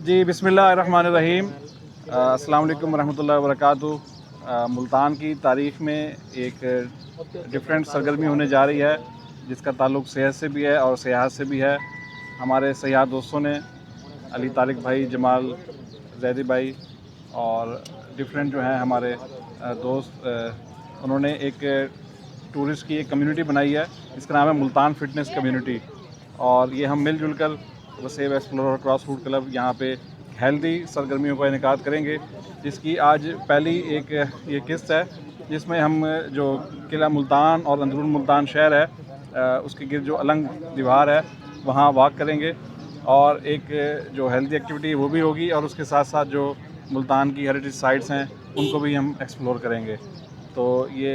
जी बिस्मिल्लाहिर्रहमानिर्रहीम। अस्सलाम वालेकुम रहमतुल्लाहि व बरकातुहू। मुल्तान की तारीख़ में एक डिफरेंट सरगर्मी होने जा रही है जिसका ताल्लुक़ सेहत से भी है और सियाहत से भी है। हमारे सयाह दोस्तों ने अली तारिक भाई, जमाल जैदी भाई और डिफरेंट जो हैं हमारे दोस्त, उन्होंने एक टूरिस्ट की एक कम्युनिटी बनाई है। इसका नाम है मुल्तान फ़िटनेस कम्युनिटी। और ये हम मिलजुल कर Waseb explorer cross food club यहाँ पे हेल्दी सरगर्मियों का इनेकाद करेंगे, जिसकी आज पहली एक ये किस्त है जिसमें हम जो किला मुल्तान और अंदरून मुल्तान शहर है उसके गिर्द जो अलंग दीवार है वहाँ वॉक करेंगे और एक जो हेल्दी एक्टिविटी वो भी होगी और उसके साथ साथ जो मुल्तान की हेरिटेज साइट्स हैं उनको भी हम एक्सप्लोर करेंगे। तो ये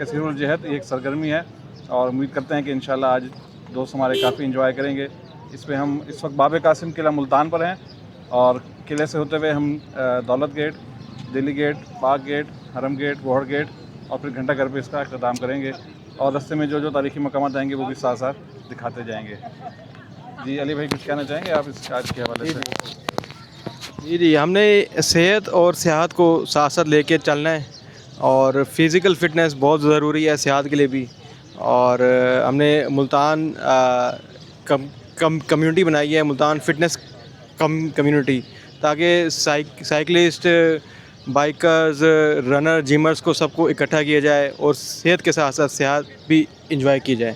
कसीरुल जहत एक सरगर्मी है और उम्मीद करते हैं कि इंशाल्लाह आज दोस्त हमारे काफ़ी इंजॉय करेंगे। इसमें हम इस वक्त बाब कासिम किला मुल्तान पर हैं और किले से होते हुए हम दौलत गेट, दिल्ली गेट, पाक गेट, हरम गेट, गोहर गेट और फिर घंटा घर पर इसका अख्ताम करेंगे और रास्ते में जो जो तारीख़ी मकामात आएँगे वो भी साथ साथ दिखाते जाएँगे। जी अली भाई, कुछ कहना चाहेंगे आप इस आज के हवाले से? जी, हमने सेहत और सियाहत को साथ साथ लेके चलना है और फिज़िकल फ़िटनेस बहुत ज़रूरी है सेहत के लिए भी। और हमने मुल्तान कम्युनिटी बनाई है, मुल्तान फ़िटनेस कम्युनिटी, ताकि साइकिलिस्ट, बाइकर्स, रनर, जिमर्स को सबको इकट्ठा किया जाए और सेहत के साथ साथ सेहत भी इंजॉय की जाए।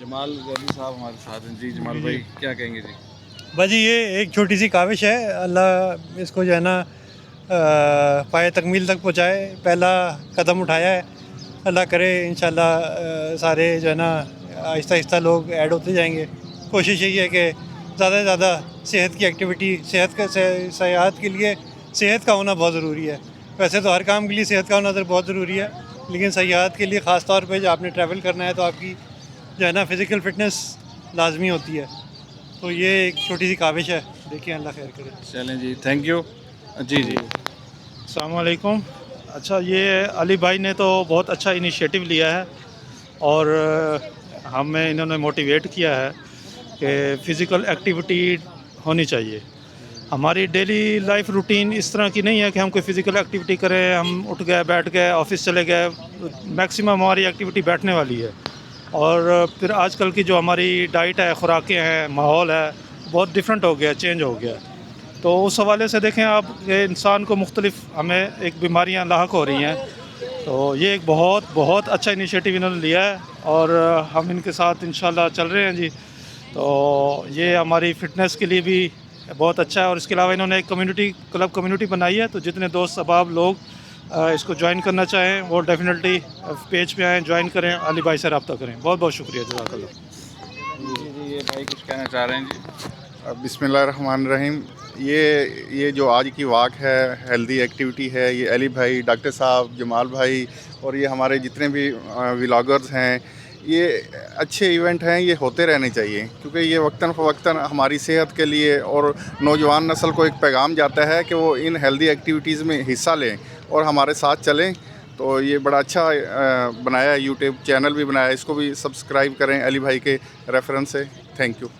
जमाल जैदी साहब हमारे साथ हैं। जी जमाल भाई, क्या कहेंगे जी? बस जी, ये एक छोटी सी काविश है, अल्लाह इसको जो है ना पाए तकमील तक पहुँचाए। पहला कदम उठाया है, अल्लाह करे इंशाल्लाह सारे जो है ना आहिस्ता आहिस्ता लोग ऐड होते जाएंगे। कोशिश यही है कि ज़्यादा से ज़्यादा सेहत की एक्टिविटी, सेहत के लिए सेहत का होना बहुत ज़रूरी है। वैसे तो हर काम के लिए सेहत का होना तो बहुत ज़रूरी है, लेकिन सयाहत के लिए ख़ास तौर पे जब आपने ट्रैवल करना है तो आपकी जो है ना फ़िज़िकल फ़िटनेस लाजमी होती है। तो ये एक छोटी सी काविश है, देखिए अल्लाह खैर करे। चलें जी, थैंक यू। जी जी अस्सलाम वालेकुम। अच्छा, ये अली भाई ने तो बहुत अच्छा इनिशिएटिव लिया है और हमें इन्होंने मोटिवेट किया है कि फ़िज़िकल एक्टिविटी होनी चाहिए। हमारी डेली लाइफ रूटीन इस तरह की नहीं है कि हम कोई फ़िज़िकल एक्टिविटी करें, हम उठ गए, बैठ गए, ऑफ़िस चले गए। मैक्सिमम हमारी एक्टिविटी बैठने वाली है और फिर आजकल की जो हमारी डाइट है, खुराकें हैं, माहौल है, बहुत डिफरेंट हो गया, चेंज हो गया। तो उस हवाले से देखें आप कि इंसान को मुख्तलिफ हमें एक बीमारियां लाहक हो रही हैं। तो ये एक बहुत बहुत अच्छा इनिशिएटिव इन्होंने लिया है और हम इनके साथ इंशाल्लाह चल रहे हैं जी। तो ये हमारी फ़िटनेस के लिए भी बहुत अच्छा है और इसके अलावा इन्होंने एक कम्युनिटी बनाई है। तो जितने दोस्त अहबाब लोग इसको ज्वाइन करना चाहें वो डेफिनेटली पेज पे आएँ, ज्वाइन करें, अली भाई से रब्ता करें। बहुत बहुत शुक्रिया, जज़ाकल्लाह। जी, ये भाई कुछ कहना चाह रहे हैं जी? बिस्मिल्लाहिर्रहमानिर्रहीम। ये जो आज की वॉक है, हेल्दी एक्टिविटी है, ये अली भाई, डॉक्टर साहब, जमाल भाई और ये हमारे जितने भी व्लॉगर्स हैं, ये अच्छे इवेंट हैं, ये होते रहने चाहिए क्योंकि ये वक्तन फ़वक्तन हमारी सेहत के लिए और नौजवान नस्ल को एक पैगाम जाता है कि वो इन हेल्दी एक्टिविटीज़ में हिस्सा लें और हमारे साथ चलें। तो ये बड़ा अच्छा बनाया, यूट्यूब चैनल भी बनाया, इसको भी सब्सक्राइब करें अली भाई के रेफरेंस से। थैंक यू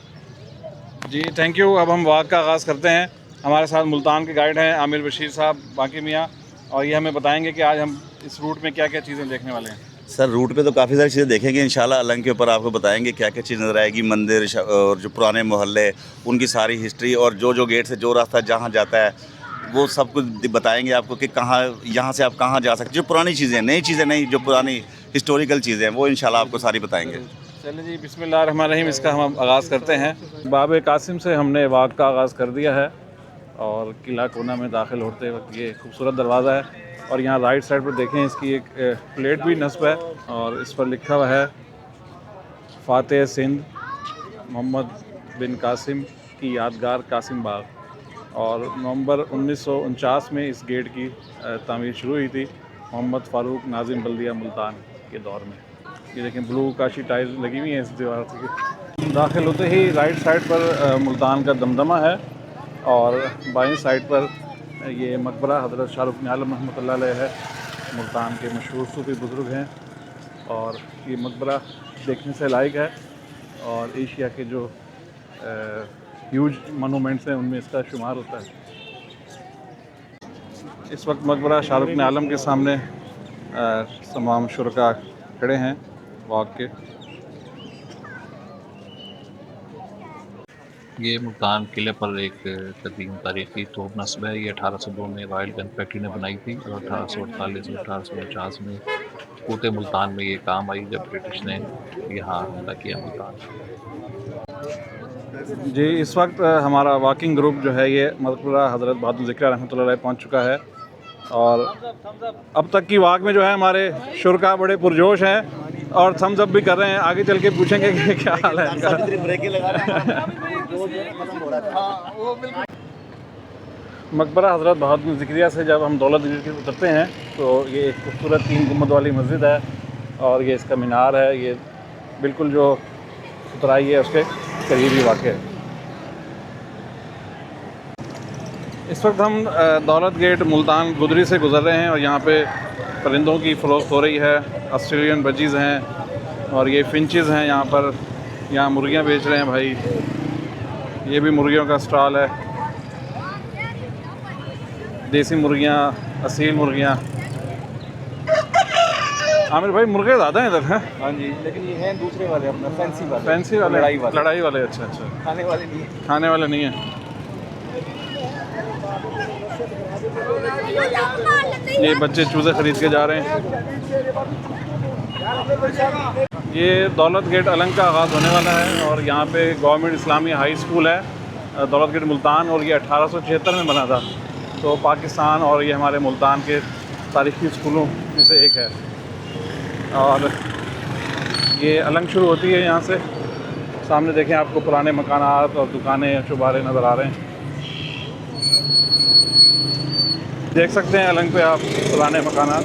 जी थैंक यू। अब हम वॉक का आगाज़ करते हैं। हमारे साथ मुल्तान के गाइड हैं आमिर बशीर साहब बाकी मियाँ, और ये हमें बताएंगे कि आज हम इस रूट में क्या क्या चीज़ें देखने वाले हैं। सर, रूट पे तो काफ़ी सारी चीज़ें देखेंगे इंशाल्लाह। अलंग के ऊपर आपको बताएंगे क्या क्या चीज़ नज़र आएगी, मंदिर और जो पुराने मोहल्ले, उनकी सारी हिस्ट्री और जो जो गेट से जो रास्ता जहाँ जाता है वो सब कुछ बताएंगे आपको कि कहाँ, यहाँ से आप कहाँ जा सकते। जो पुरानी चीज़ें, नई चीज़ें नहीं, जो पुरानी हिस्टोरिकल चीज़ें हैं वो इंशाल्लाह आपको सारी बताएंगे। चलिए जी, बिस्मिल्लाहिर्रहमानिर्रहीम, इसका हम आगाज़ करते हैं। बाब कासिम से हमने वॉक का आगाज़ कर दिया है और किला कोना में दाखिल होते वक्त ये खूबसूरत दरवाज़ा है और यहाँ राइट साइड पर देखें इसकी एक प्लेट भी नस्ब है और इस पर लिखा हुआ है फ़ातेह सिंध मोहम्मद बिन कासिम की यादगार कासिम बाग। और नवंबर 1949 में इस गेट की तामीर शुरू हुई थी मोहम्मद फ़ारूक नाज़िम बल्दिया मुल्तान के दौर में। ये देखें ब्लू काशी टाइल्स लगी हुई हैं इस दीवार से। दाखिल होते ही राइट साइड पर मुल्तान का दमदमा है और बाईं साइड पर ये मकबरा हज़रत शाहरुख आलम रहमतुल्लाह अलैह है, मुल्तान के मशहूर सूफ़ी बुज़ुर्ग हैं। और ये मकबरा देखने से लायक है और एशिया के जो ह्यूज मोनूमेंट्स हैं उनमें इसका शुमार होता है। इस वक्त मकबरा शाहरुख आलम के सामने तमाम शुरका खड़े हैं वॉक के। ये मुल्तान किले पर एक कदीम तारीखी तोप नस्ब है। ये 1802 में रॉयल गन फैक्ट्री ने बनाई थी और 1848 और 1849 में पूरे मुल्तान में ये काम आई जब ब्रिटिश ने यहाँ हमला किया मुल्तान। जी, इस वक्त हमारा वॉकिंग ग्रुप जो है ये मकबरा हज़रत बहादुर ज़िक्रा रहमतुल्लाह अलैह पहुँच चुका है और अब तक की वॉक में जो है हमारे शुरका बड़े पुरजोश हैं और थम्स अप भी कर रहे हैं। आगे चल के पूछेंगे कि क्या हाल है इनका। मकबरा हज़रत बहादुर ज़िक्रिया से जब हम दौलत गेट के उतरते हैं तो ये एक खूबसूरत 3 गुंबद वाली मस्जिद है और ये इसका मीनार है। ये बिल्कुल जो सुतराई है उसके करीब ही वाक़ है। इस वक्त हम दौलत गेट मुल्तान गुदरी से गुज़र रहे हैं और यहाँ पे परिंदों की फ़रोख्त हो रही है। ऑस्ट्रेलियन बजीज़ हैं और ये फिंचेस हैं यहाँ पर। यहाँ मुर्गियाँ बेच रहे हैं भाई। ये भी मुर्गियों का स्टॉल है। देसी मुर्गियाँ, असील मुर्गियाँ। आमिर भाई मुर्गे ज़्यादा हैं इधर हैं? हाँ जी, लेकिन ये हैं दूसरे वाले, अपना फैंसी वाले। फैंसी वाले, लड़ाई वाले। अच्छा अच्छा, खाने वाले नहीं है। खाने वाले नहीं हैं। ये बच्चे चूज़े ख़रीद के जा रहे हैं। ये दौलत गेट अलंग का आगाज़ होने वाला है और यहाँ पे गवर्नमेंट इस्लामी हाई स्कूल है दौलत गेट मुल्तान और ये 1876 में बना था। तो पाकिस्तान और ये हमारे मुल्तान के तारीख़ी स्कूलों में से एक है और ये अलंग शुरू होती है यहाँ से। सामने देखें आपको पुराने मकानात और दुकानें चौबारे नज़र आ रहे हैं। देख सकते हैं अलंग पे आप पुराने मकानात।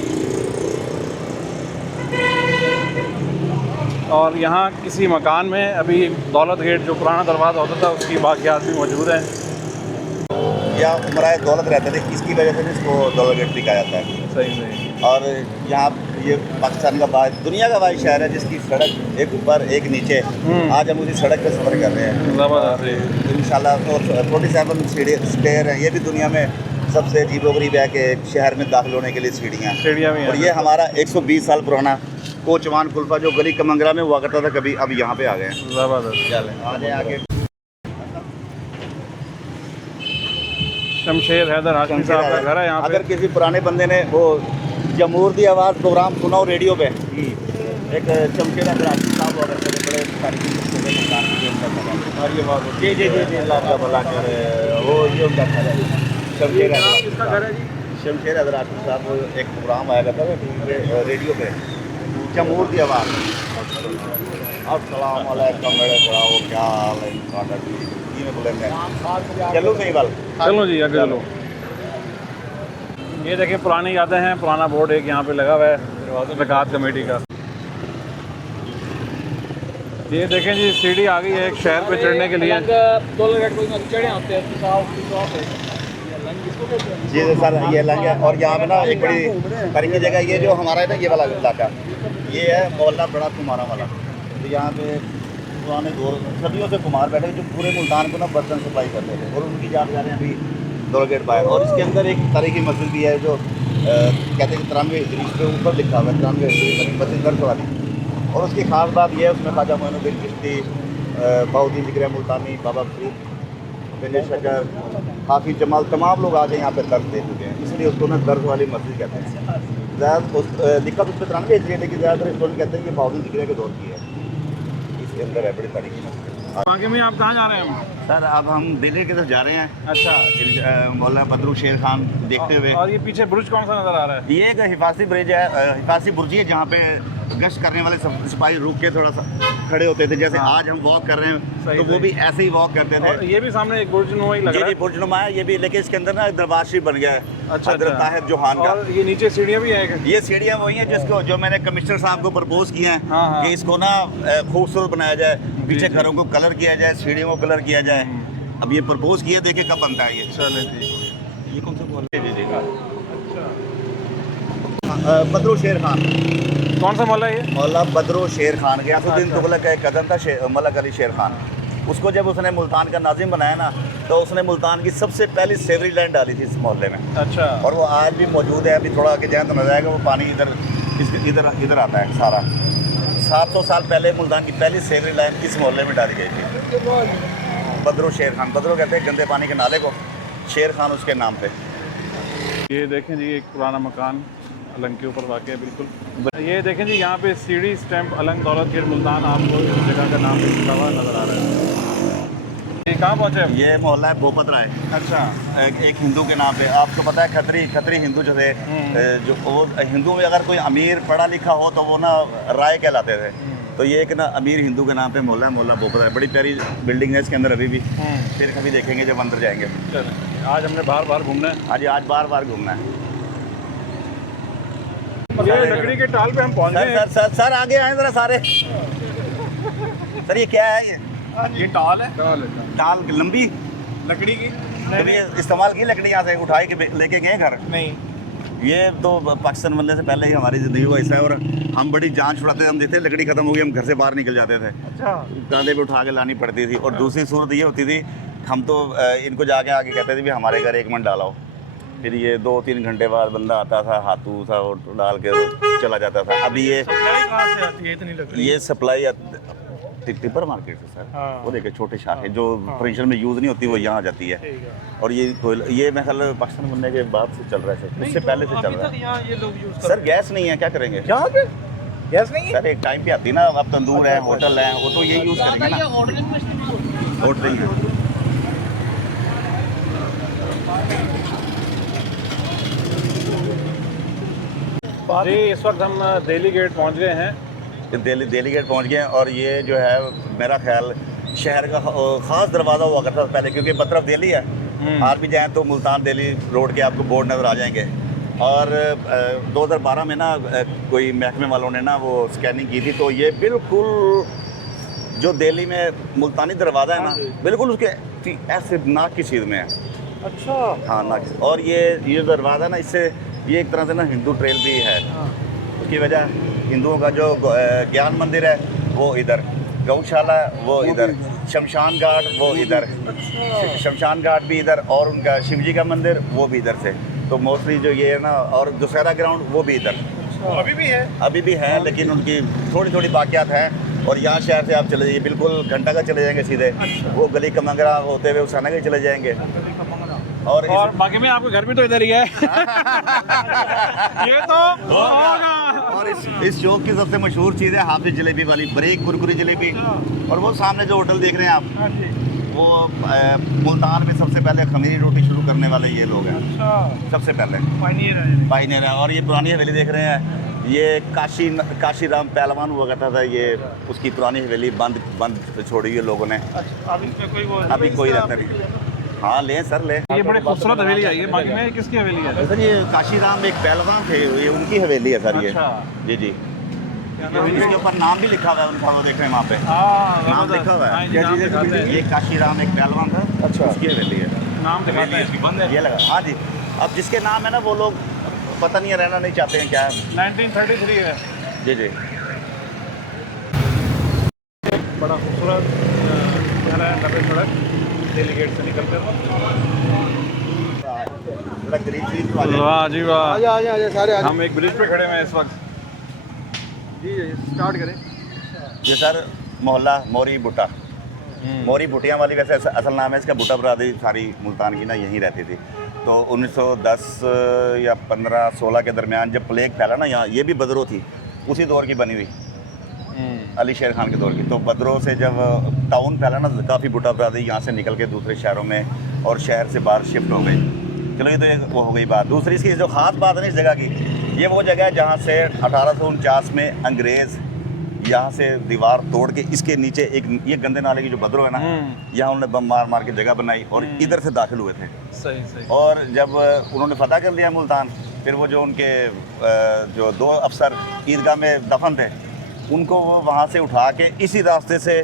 और यहाँ किसी मकान में अभी दौलत गेट जो पुराना दरवाज़ा होता था उसकी बाक़ियात भी मौजूद हैं। यहाँ उमराए दौलत रहते थे, इसकी वजह से इसको दौलत गेट भी कहा जाता है। सही। और यहाँ ये पाकिस्तान का दुनिया का वाहिद शहर है जिसकी सड़क एक ऊपर एक नीचे। आज हम उसी सड़क पे सफ़र कर रहे हैं इंशाल्लाह। और 47 स्टेयर हैं, ये भी दुनिया में सबसे अजीबोगरीब है कि शहर में दाखिल होने के लिए सीढ़ियाँ भी हैं। और ये हमारा 120 साल पुराना कोचवान कुल्फा जो गली कमंगरा में हुआ करता था कभी, अब यहाँ पे आ गए हैं। ज़बरदस्त। आगे आगे शमशेर हैदर हाशमी साहब का घर है यहाँ पे। अगर किसी पुराने बंदे ने वो जमहूर दी आवाज़ प्रोग्राम सुना हो रेडियो पे, एक शमशेर हैदर हाशमी साहब हुआ करते थे, बड़े तारीखी जी जी जी जी, अल्लाह का भला करे। वो ये उनका घर है शमशेर हैदर हाशमी साहब। एक प्रोग्राम आया करता था रेडियो पे, जमहूर दी आवाज़। अस्सलाम वालेकुम मेरे भराओ, क्या हाल है इनका? चलो सही बात, चलो जी आगे चलो। ये देखें पुरानी यादें हैं। पुराना बोर्ड एक यहाँ पे लगा हुआ है ज़कात कमेटी का। ये देखें जी सीढ़ी आ गई है एक शहर पे चढ़ने के लिए। जी सर, ये लंग है। और यहाँ पे ना एक बड़ी तारीखी जगह ये जो हमारा है ना, ये वाला इलाका, ये है मोहल्ला बड़ा कुमारा वाला। तो यहाँ पे पुराने दौर सदियों से कुमार बैठे जो पूरे मुल्तान को ना बर्तन सप्लाई करते थे और उनकी जान जा रहे हैं अभी दौलत गेट बाहर। और इसके अंदर एक तारीखी मस्जिद भी है जो कहते हैं 93 इसके ऊपर लिखा हुआ है 93 मस्जिद दर्ज वाली। और उसकी खास बात यह है उसमें ख्वाजा मोइनुद्दीन चिश्ती, बहाउद्दीन ज़िक्रिया मुल्तानी, बाबा फरीद बिन शकर, हाफिज़ जमाल, तमाम लोग आके यहाँ पे दर्ज दे चुके हैं, इसलिए उसको ना दर्ज वाली मस्जिद कहते हैं। ज़्यादा दिक्कत उस पर 93 इसलिए, लेकिन ज़्यादातर स्टूडेंट कहते हैं कि बहाउद्दीन ज़िक्रिया के दौर की है। इसके अंदर है बड़ी तारीखी मस्जिद। बाकी में आप कहाँ जा रहे हैं? सर अब हम दिल्ली की तरफ जा रहे हैं। अच्छा। मौलाना बदरू शेर खान देखते हुए। और ये पीछे बुर्ज कौन सा नज़र आ रहा है? ये एक हिफाजती ब्रिज है, हिफाजती बुर्जी है जहाँ पे गश्त करने वाले सिपाही रुक के थोड़ा सा खड़े होते थे। जैसे आज हम वॉक कर रहे हैं तो वो भी ऐसे ही वॉक करते थे। और ये भी सामने एक बुर्जनुमा ही लग रहा है। जी बुर्जनुमा है ये भी, लेकिन इसके अंदर ना दरबार शरीफ बन गया है अच्छा, हज़रत ताहिर जोहान का। और ये नीचे सीढ़ियाँ भी हैं। ये सीढ़ियाँ वही हैं जिसको जो मैंने कमिश्नर साहब को प्रपोज किए हैं हाँ। कि इसको ना खूबसूरत बनाया जाए, पीछे घरों को कलर किया जाए, सीढ़ियों को कलर किया जाए। अब ये प्रपोज किया, देखे कब बनता है ये। चले जी। ये कौन सा मोहल्ला? जी जी बदरू शेर खान। कौन सा मोहल्ला है ये? मोहल्ला बदरू शेर खान। गयासुद्दीन तुगलक का एक कदम था मलक अली शेर खान। उसको जब उसने मुल्तान का नाजिम बनाया ना, तो उसने मुल्तान की सबसे पहली सेवरी लाइन डाली थी इस मोहल्ले में, अच्छा। और वो आज भी मौजूद है। अभी थोड़ा आगे जाए तो नजर आएगा, वो पानी इधर इधर इधर आता है सारा। 700 साल पहले मुल्तान की पहली सेवरी लाइन इस मोहल्ले में डाली गई थी। बदरो शेर खान, बदरो कहते हैं गंदे पानी के नाले को, शेर खान उसके नाम पे। ये देखें जी एक पुराना मकान अलंग के ऊपर वाक़ है बिल्कुल। ये देखें जी यहाँ पे सीढ़ी स्टैंप अलंग दौलतगीर मुल्तान आपको इस जगह का नाम लिखा हुआ नज़र आ रहा है। ये कहाँ पहुँचे हम? ये मोहल्ला है भोपत राय, अच्छा। एक हिंदू के नाम पे। आपको पता है खत्री हिंदू जो थे, जो वो हिंदू में अगर कोई अमीर पढ़ा लिखा हो तो वो ना राय कहलाते थे। तो ये एक ना अमीर हिंदू के नाम पे मोहल्ला है, मोहल्ला भोपत राय। बड़ी प्यारी बिल्डिंग है इसके अंदर अभी भी, फिर कभी देखेंगे जब अंदर जाएंगे। चलें, आज हमने बार घूमना है। आज बार घूमना है। ये लकड़ी के टाल पे हम पहुँच गए हैं। सर आगे आए जरा सारे। सर ये क्या है? ये टाल है, टाल लंबी लकड़ी की। कभी इस्तेमाल की लकड़ी यहाँ से उठाई के लेके गए घर? नहीं, ये तो पाकिस्तान बनने से पहले ही हमारी ज़िंदगी का हिस्सा है, और हम बड़ी जान छुड़ाते थे। हम देखते लकड़ी खत्म हो गई, हम घर से बाहर निकल जाते थे। अच्छा। कांधे पे उठा के लानी पड़ती थी। और दूसरी सूरत ये होती थी, हम तो इनको जाके आके कहते थे भी हमारे घर 1 मिनट डालाओ। फिर ये 2-3 घंटे बाद बंदा आता था, हाथू था और डाल के चला जाता था। अभी ये कहाँ से आती है इतनी लकड़ी? ये सप्लाई टिपर मार्केट से सर। हाँ। वो देखिए छोटे शाखे जो फर्नीचर में यूज़ नहीं होती वो यहाँ आ जाती है। और ये मैं ख्याल पाकिस्तान बनने के बाद से चल रहा है सर, उससे पहले से चल रहा है। यहाँ ये लोग यूज सर गैस नहीं है, क्या करेंगे? यहाँ पे गैस नहीं है? सर एक टाइम पे आती ना, अब तंदूर है, होटल है, वो तो ये यूज़ करेंगे ना। होटलिंग है। जी इस वक्त हम दिल्ली गेट पहुंच गए हैं। दिल्ली गेट पहुंच गए हैं, और ये जो है मेरा ख्याल शहर का ख़ास दरवाज़ा हुआ करता था पहले, क्योंकि बतरफ दिल्ली है। आज भी जाएँ तो मुल्तान दिल्ली रोड के आपको बोर्ड नज़र आ जाएंगे। और 2012 में ना कोई महकमे वालों ने ना वो स्कैनिंग की थी, तो ये बिल्कुल जो दिल्ली में मुल्तानी दरवाज़ा है ना, बिल्कुल उसके ऐसे नाक की सीध में है। अच्छा। हाँ नाक। और ये दरवाज़ा ना, इससे ये एक तरह से ना हिंदू ट्रेल भी है। उसकी वजह हिंदुओं का जो ज्ञान मंदिर है वो इधर, गौशाला वो इधर, शमशान घाट वो इधर, शमशान घाट भी इधर, और उनका शिवजी का मंदिर वो भी इधर से। तो मोस्टली जो ये है ना, और दुशहरा ग्राउंड वो भी इधर अभी भी है, लेकिन उनकी थोड़ी बाकियात हैं। और यहाँ शहर से आप चले जाइए, बिल्कुल घंटा का चले जाएंगे सीधे, वो गली कमंगरा होते हुए उसाना के चले जाएंगे। और बाकी में आपका घर भी तो इधर ही है। ये तो होगा। और इस चौक की सबसे मशहूर चीज़ है हाफिज जलेबी वाली, बरीक कुरकुरी जलेबी। और वो सामने जो होटल देख रहे हैं आप, वो मुल्तान में सबसे पहले खमीरी रोटी शुरू करने वाले ये लोग हैं। सबसे पहले पाइनियर है। और ये पुरानी हवेली देख रहे हैं, ये काशी राम पहलवान हुआ करता था, ये उसकी पुरानी हवेली बंद छोड़ी है लोगों ने। अभी कोई रहता नहीं। हाँ लें सर लें। ये बड़ी खूबसूरत हवेली है। ये बाकी में किसकी हवेली है? सर ये काशी राम एक पहलवान थे, ये उनकी हवेली है सर। ये अच्छा। जी इसके ऊपर नाम भी लिखा हुआ है उनका, वो देख रहे हैं वहाँ पे नाम लिखा हुआ है। ये काशी राम एक पहलवान था। अच्छा। उसकी हवेली है, नाम दिखाता है ये लगा। हाँ जी। अब जिसके नाम है ना वो लोग पता नहीं रहना नहीं चाहते हैं क्या है। 1933 है। जी बड़ा खूबसूरत घर है, लंबे सड़क दिल्ली गेट से निकल कर। वाह जी वाह। आजा सारे हम एक ब्रिज पे खड़े हैं इस वक्त। जी स्टार्ट करें। ये सर मोहल्ला मोरी बुट्टा, मोरी बुटियाँ वाली, वैसे असल नाम है इसका। बुट्टा बरादरी सारी मुल्तान की ना यहीं रहती थी। तो 1910 या 15-16 के दरमियान जब प्लेग फैला ना यहाँ, ये भी बदरो थी, उसी दौर की बनी हुई, अली शेर खान के दौर की। तो बदरों से जब टाउन फैला ना, काफ़ी बुट्टा बरादरी यहाँ से निकल के दूसरे शहरों में और शहर से बाहर शिफ्ट हो गई। चलो ये तो एक वो हो गई बात। दूसरी इसकी जो ख़ास बात है ना इस जगह की, ये वो जगह है जहाँ से 1849 में अंग्रेज़ यहाँ से दीवार तोड़ के इसके नीचे एक ये गंदे नाले की जो बदरो है ना, यहाँ उन्होंने बम मार के जगह बनाई और इधर से दाखिल हुए थे। सही। और जब उन्होंने फतह कर लिया मुल्तान, फिर वो जो उनके जो 2 अफसर ईदगाह में दफन थे, उनको वो वहाँ से उठा के इसी रास्ते से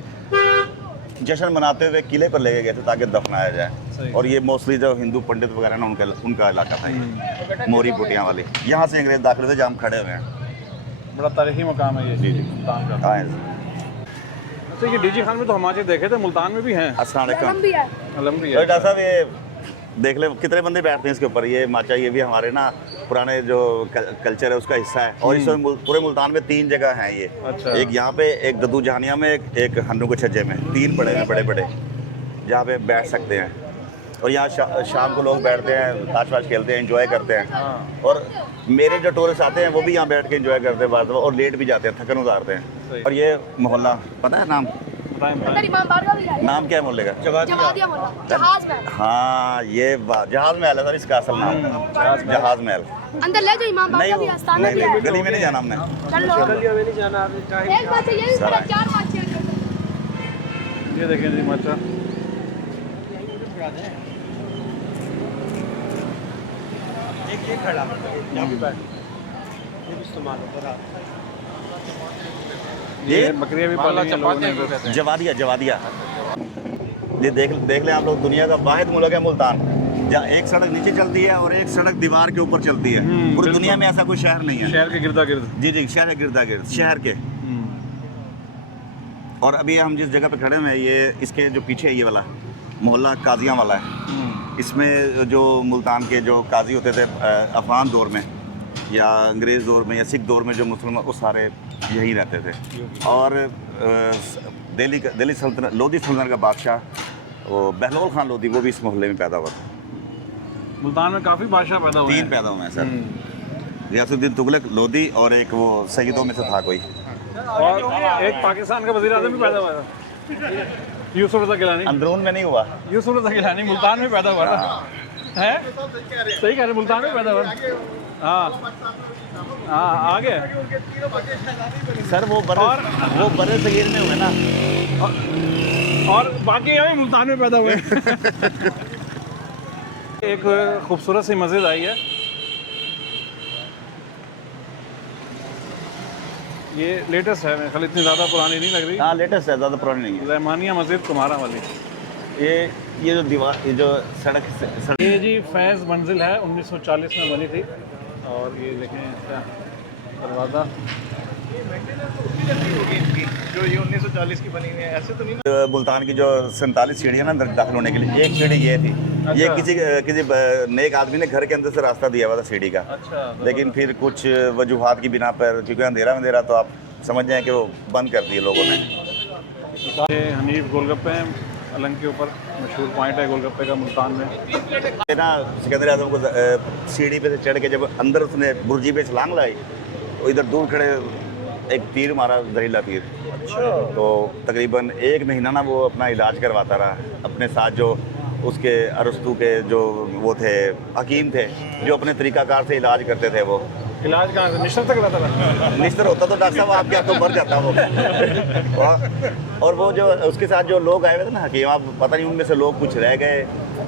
जश्न मनाते हुए किले पर ले गए थे ताकि दफनाया जाए। और ये मोस्टली जो हिंदू पंडित वगैरह ना उनका इलाका था ये मोरी बुटियाँ वाली। यहाँ से अंग्रेज दाखिल हुए जहाँ हम खड़े हुए हैं। बड़ा तारीखी मकाम है ये। जी मुल्तान का। हाँ अच्छा, ये डीजी खान में तो हम आज देखे थे, मुल्तान में भी हैं। अस्सलाम वालेकुम। भी है। अलम भी तो है। डॉक्टर साहब ये देख ले कितने बंदे बैठते हैं इसके ऊपर। ये माचा ये भी हमारे ना पुराने जो कल्चर है उसका हिस्सा है। और इसमें पूरे मुल्तान में 3 जगह हैं ये। अच्छा। एक यहाँ पे, एक दद्दू जहानिया में, एक हन्नू के छज्जे में। 3 बड़े हैं, बड़े बड़े, जहाँ पे बैठ सकते हैं। और यहाँ शाम को लोग बैठते हैं, ताश वाश खेलते हैं, एंजॉय करते हैं। और मेरे जो टूरिस्ट आते हैं वो भी यहाँ बैठ के एंजॉय करते हैं बात, और लेट भी जाते हैं, थकन उतारते हैं। और ये मोहल्ला पता है नाम? अंदर इमाम बारगाह भी है। नाम क्या है मोहल्ले का? जवादिया मोहल्ला, जहाज महल। हाँ, ये जहाज महल है सर, इसका असल नाम जहाज महल। अंदर ले जाओ, इमाम बारगाह भी है, आस्थाना भी है। गली में नहीं जाना हमने। चल लो, गलियों में नहीं जाना। एक बात है, ये भी सारा। 4 माचे हैं। ये देखें जी माचा। ये खड़ा यहाँ पे बैठ, ये भी इस्तेमाल होता है। ये बकरियां भी पाली हैं लोगों ने। जवादिया ये देख लें आप लोग, दुनिया का वाहिद मुल्क है मुल्तान, जहाँ एक सड़क नीचे चलती है और एक सड़क दीवार के ऊपर चलती है। पूरी बिल्कुल। दुनिया में ऐसा कोई शहर नहीं है। शहर के गिरदा गिर्द। जी जी, शहर के गिरदा गिर्द, शहर के। और अभी हम जिस जगह पे खड़े हुए हैं, ये इसके जो पीछे ये वाला मोहल्ला काजियाँ वाला है। इसमें जो मुल्तान के जो काजी होते थे अफगान दौर में या अंग्रेज़ दौर में या सिख दौर में, जो मुसलमान, वो सारे यहीं रहते थे। और दिल्ली सल्तनत, लोधी सल्तनत का बादशाह वो बहलोल खान लोधी, वो भी इस मोहल्ले में पैदा हुआ था। मुल्तान में काफ़ी बादशाह पैदा हुए 3 पैदा हुए हैं सर। रियासुद्दीन तुगलक लोधी और एक वो सैयदों में से था कोई। और एक पाकिस्तान का वज़ीर आज़म भी पैदा हुआ था, यूसुफ रज़ा गिलानी। अंदरून में नहीं हुआ। यूसुफ रज़ा गिलानी मुल्तान में पैदा हुआ था। है सही कह रहे, मुल्तान में पैदा हुआ। हाँ हाँ, आगे सर वो बड़े सगीर में हुए ना। और बाकी यहाँ मुल्तान में पैदा हुए। एक खूबसूरत सी मस्जिद आई है, ये लेटेस्ट है, मेरे ख्याल इतनी ज़्यादा पुरानी नहीं लग रही। हाँ, लेटेस्ट है, ज़्यादा पुरानी नहीं है। रहमानिया मस्जिद कुमारा वाली। ये जो दीवार, ये जो सड़क ये जी फैज़ मंजिल है, 1940 में बनी थी। और ये देखें इसका दरवाज़ा, जो ये 1940 की बनी हुई है, ऐसे तो नहीं। मुल्तान की जो 47 सीढ़ियाँ ना अंदर दाखिल होने के लिए, एक सीढ़ी ये थी। ये किसी नेक आदमी ने घर के अंदर से रास्ता दिया हुआ था सीढ़ी का। अच्छा। लेकिन फिर कुछ वजूहात की बिना पर, क्योंकि अंधेरा तो आप समझ जाएं कि वो बंद कर दिए लोगों ने। ये हनीफ गोलगप्पे हैं, अलंग के ऊपर मशहूर पॉइंट है गोलगप्पे का मुल्तान में। ये ना सिकंदर आज़म को सीढ़ी पे से चढ़ के जब अंदर उसने बुर्जी पे छलांग लाई, तो इधर दूर खड़े एक तीर मारा, जहरीला तीर। तो तकरीबन 1 महीना ना वो अपना इलाज करवाता रहा। अपने साथ जो उसके अरस्तू के जो वो थे हकीम थे, जो अपने तरीक़ाकार से इलाज करते थे, वो इलाज कहाँ से निश्चित तक रहता था। निश्चित होता तो डॉक्टर साहब आपके हाथों मर जाता वो। और वो जो उसके साथ जो लोग आए हुए थे ना हकीम, आप पता नहीं उनमें से लोग कुछ रह गए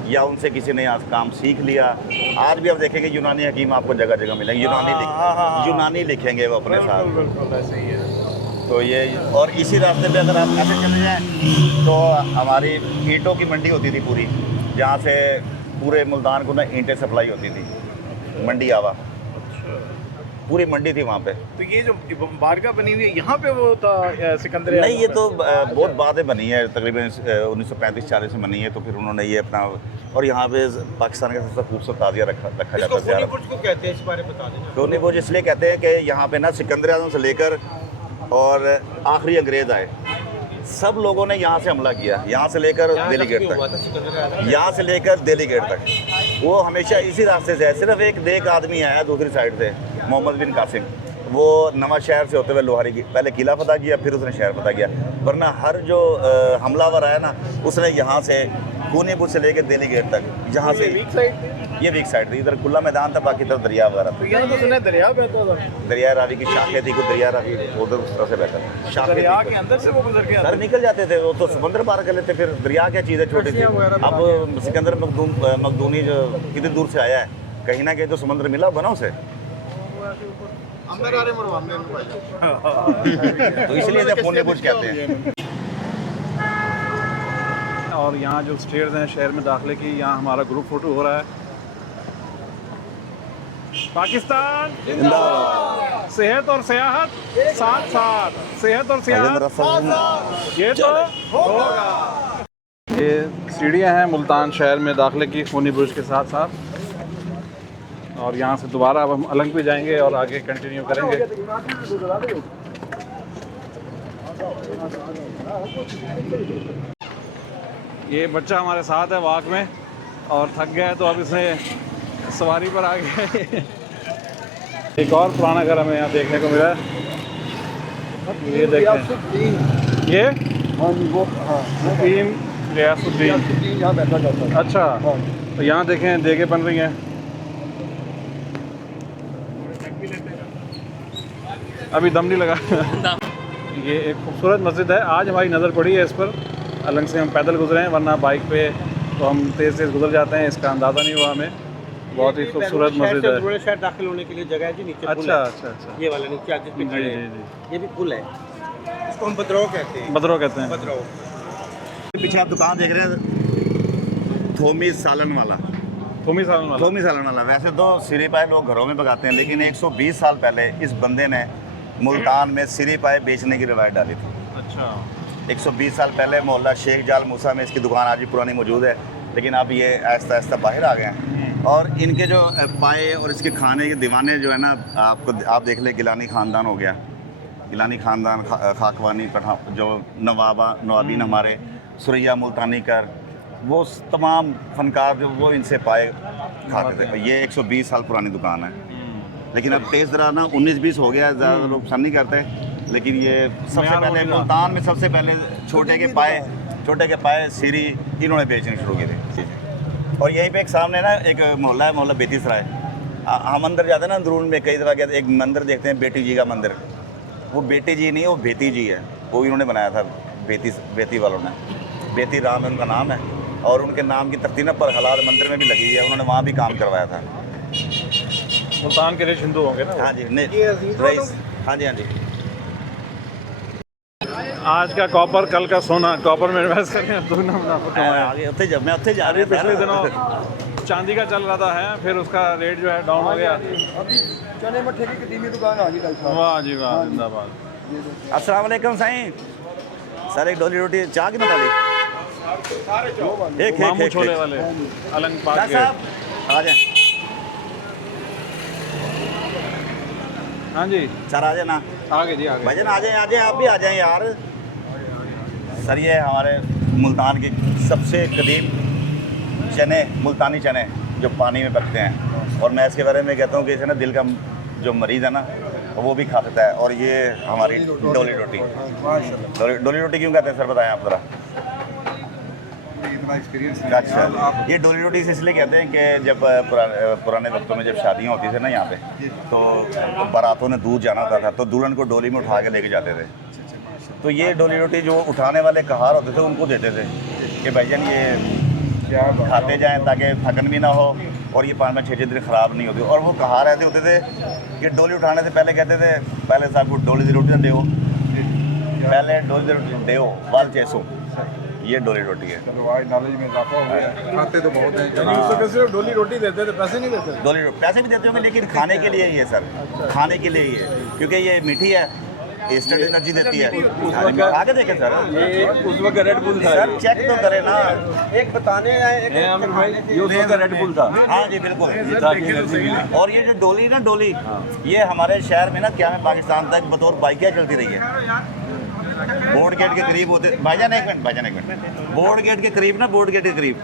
या उनसे किसी ने आज काम सीख लिया। आज भी आप देखेंगे यूनानी हकीम आपको जगह जगह मिलेंगे, यूनानी लिखेंगे वो अपने साथ। बिल्कुल ऐसे ही है। तो ये, और इसी रास्ते पे अगर आप ऐसे चले जाएँ तो हमारी ईंटों की मंडी होती थी पूरी, जहाँ से पूरे मुल्तान को ना ईंटें सप्लाई होती थी। मंडी आवा पूरी मंडी थी वहाँ पे। तो ये जो बारगाह बनी हुई है, यहाँ पे वो था सिकंदर? नहीं, ये तो बहुत बातें बनी है, तकरीबन 1935-40 में बनी है। तो फिर उन्होंने ये अपना, और यहाँ पे पाकिस्तान का सबसे खूबसूरत ताजिया रखा जाता है। खूनी बुर्ज को कहते हैं, इस बारे में बता दें। खूनी बुर्ज इसलिए कहते हैं कि यहाँ पे ना सिकंदर आज़म से लेकर और आखिरी अंग्रेज़ आए, सब लोगों ने यहाँ से हमला किया, यहाँ से लेकर दिल्ली गेट तक, यहाँ से लेकर दिल्ली गेट तक। वो हमेशा इसी रास्ते से है। सिर्फ एक नेक आदमी आया दूसरी साइड से, मोहम्मद बिन कासिम, वो नवा शहर से होते हुए लोहारी की पहले किला फतह किया, फिर उसने शहर फतह किया। वरना हर जो हमलावर आया ना, उसने यहाँ से खूनी बुर्ज से लेकर दिल्ली गेट तक, यहाँ से ये वीक साइड थी। इधर खुला मैदान था, बाकी तरफ दरिया वगैरह था। यहाँ तो सुना दरिया बहता था। दरिया रावी की शाखें थी, कुछ दरिया रावी उधर उस तरह से बहता था। शाखें दरिया थी, के अंदर से वो गुजर के सर निकल जाते थे। वो तो समुद्र पार कर लेते, फिर दरिया क्या चीज़ है, छोटी सी। अब सिकंदर मखदूनी जो कितनी दूर से आया है, कहीं ना कहीं तो समुद्र मिला बना उसे। तो इसलिए इसे खूनी बुर्ज कहते हैं। और यहाँ जो स्टेयर्स हैं शहर में दाखिले की, यहाँ हमारा ग्रुप फ़ोटो हो रहा है। पाकिस्तान जिंदाबाद। सेहत और सियाहत साथ साथ, सेहत और सियाहत ये तो होगा। ये सीढ़ियाँ हैं मुल्तान शहर में दाखिले की, खूनी बुर्ज के साथ साथ, और यहाँ से दोबारा अब हम अलंग पे जाएंगे और आगे कंटिन्यू करेंगे। ये बच्चा हमारे साथ है वॉक में और थक गया है, तो अब इसने सवारी पर आ गया। एक और पुराना घर हमें यहाँ देखने को मिला है, ये देखते हैं, ये मुकीम रियासुद्दीन। अच्छा, तो यहाँ देखें देगे बन रही हैं। अभी दम नहीं लगा। ये एक खूबसूरत मस्जिद है, आज हमारी नज़र पड़ी है इस पर, अलंग से हम पैदल गुजरे हैं, वरना बाइक पे तो हम तेज़ तेज़ गुजर जाते हैं, इसका अंदाज़ा नहीं हुआ हमें। बहुत ही खूबसूरत मस्जिद है। शहर दाखिल होने के लिए जगह है जी, नीचे पुल अच्छा है। अच्छा अच्छा, ये वाला नीचे आगे जी जी जी, ये भी पुल है, इसको हम बदरो कहते हैं। बदरो कहते हैं। बदरो पीछे आप दुकान देख रहे हैं, थोमी सालन वाला। थोमी सालन वाला। थोमी सालन वाला। वैसे तो सिरी पाए लोग घरों में पकाते हैं, लेकिन 120 साल पहले इस बंदे ने मुल्तान में सिरी पाए बेचने की रिवायत डाली थी। अच्छा, 120 साल पहले मोहल्ला शेख जाल मूसा में इसकी दुकान आज भी पुरानी मौजूद है, लेकिन अब ये आहिस्ता आहिस्ता बाहर आ गए हैं। और इनके जो पाए और इसके खाने के दीवाने जो है ना, आप देख ले, गिलानी ख़ानदान हो गया, गिलानी ख़ानदान, खाकवानी, जो नवाबीन हमारे, सुरैया मुल्तानी कर, वो तमाम फनकार जो वो इनसे पाए खाते थे। ये 120 साल पुरानी दुकान है, लेकिन अब तेज़ ज़रा ना 19-20 हो गया, ज़्यादा लोग पसंद नहीं करते, लेकिन ये सबसे पहले मुल्तान में सबसे पहले छोटे के पाए सीरी इन्होंने बेचने शुरू किए थे। और यहीं पे एक सामने ना एक मोहल्ला है, मोहल्ला बेती सराय। हम अंदर जाते हैं ना, अंदरून में कई दफ़ा गए, एक मंदिर देखते हैं, बेटी जी का मंदिर। वो बेटी जी नहीं है, वो बेती जी है, वो इन्होंने बनाया था, बेती वालों ने। बेती राम उनका नाम है, और उनके नाम की तख्ती पर हलाल मंदिर में भी लगी है, उन्होंने वहाँ भी काम करवाया था। मुल्तान के रईस हिंदू होंगे ना? हाँ जी, रईस, हाँ जी हाँ जी। आज का कॉपर कल का सोना, कॉपर में इन्वेस्ट करके दोगुना मुनाफा कमाया। मैं उत्थे जा रहा था। पिछले दिनों चांदी का चल रहा था है, फिर उसका रेट जो है डाउन हो गया। चने मट्ठे की कदीमी दुकान आ गई। वाह जी वाह, जिंदाबाद। अस्सलाम वालेकुम साईं। सर एक डोली रोटी चाह की बता दी, एक मामू छोले वाले अलंग पार्क के। साहब आ जाए। हाँ जी सर आ जाए ना, आगे जी आगे। भाईजान आ जाए आप भी आ जाएं यार। सर ये हमारे मुल्तान के सबसे कदीम चने, मुल्तानी चने जो पानी में पकते हैं, और मैं इसके बारे में कहता हूँ कि इसे ना दिल का जो मरीज़ है ना वो भी खा सकता है। और ये हमारी डोली रोटी क्यों कहते हैं सर, बताएं आप ज़रा। अच्छा, ये डोली रोटी इसलिए कहते हैं कि जब पुराने वक्तों में जब शादियाँ होती थी ना यहाँ पे, तो बारातों ने दूर जाना होता था, तो दुल्हन को डोली में उठा के लेके जाते थे। तो ये डोली रोटी जो उठाने वाले कहार होते थे उनको देते थे कि भाईजान ये खाते जाएं ताकि थकन भी ना हो, और ये 5-6 दिन ख़राब नहीं होती। और वो कहार ऐसे होते थे कि डोली उठाने से पहले कहते थे, पहले साहब को डोली की रोटी ना दो, पहले डोली की रोटी दो वाल चेसो, ये डोली रोटी है। नॉलेज में इजाफा हो गया। खाते तो बहुत हैं, सिर्फ डोली रोटी देते थे, पैसे नहीं देते। डोली रोटी पैसे भी देते होंगे, लेकिन खाने के लिए ही है सर, खाने के लिए ही है, क्योंकि ये मीठी है, इंस्टेंट एनर्जी देती है। आगे देखें सर, ये उस वक्त रेड बुल था। सर चेक तो करें ना, एक बताने आए, ये उस वक्त रेड बुल था। हाँ जी बिल्कुल। और ये जो डोली ना, डोली ये हमारे शहर में ना क्या है, पाकिस्तान तक बतौर बाइकिया चलती रही है। बोर्ड गेट के करीब होते, भाईजान एक मिनट, बोर्ड गेट के करीब ना, बोर्ड गेट के करीब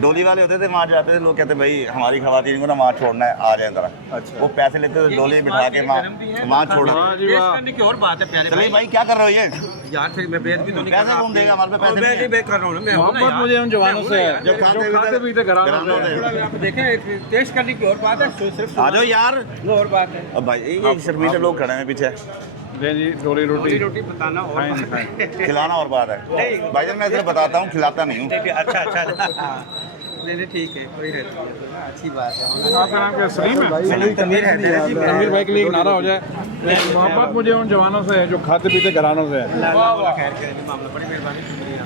डोली वाले होते थे, वहाँ जाते थे लोग, कहते भाई हमारी खवातीन को ना वहाँ छोड़ना है, आ जाए ज़रा। अच्छा। वो पैसे लेते थे, डोली बिठा के वहाँ छोड़ना। करने की और बात है प्यारे चलिए भाई क्या कर रहे हो ये यार, फिर मैं बेइज्जती तो नहीं पैसे कौन देगा, हमारे पास पैसे मैं नहीं नहीं बेच कर रहा हूँ ना, मैं मोहब्बत मुझे उन जवानों से है जो जो खाते पीते घरानों से है। आप देखें, टेस्ट करने की और बात है, सिर्फ आ जाओ यार। वो और बात है। अब भाई ये शर्मीले लोग खड़े हैं पीछे, जी डोली रोटी बताना और खिलाना और बात है। भाईजान मैं सिर्फ बताता हूँ, खिलाता नहीं हूँ। अच्छा नहीं ठीक है, कोई रहती है, अच्छी बात है। आपका नाम क्या, सलीम है? तमीर भाई के लिए एक नारा हो जाए, मोहब्बत मुझे उन जवानों से है जो खाते पीते घरानों से है। खैर करें, मामला, बड़ी मेहरबानी, शुक्रिया।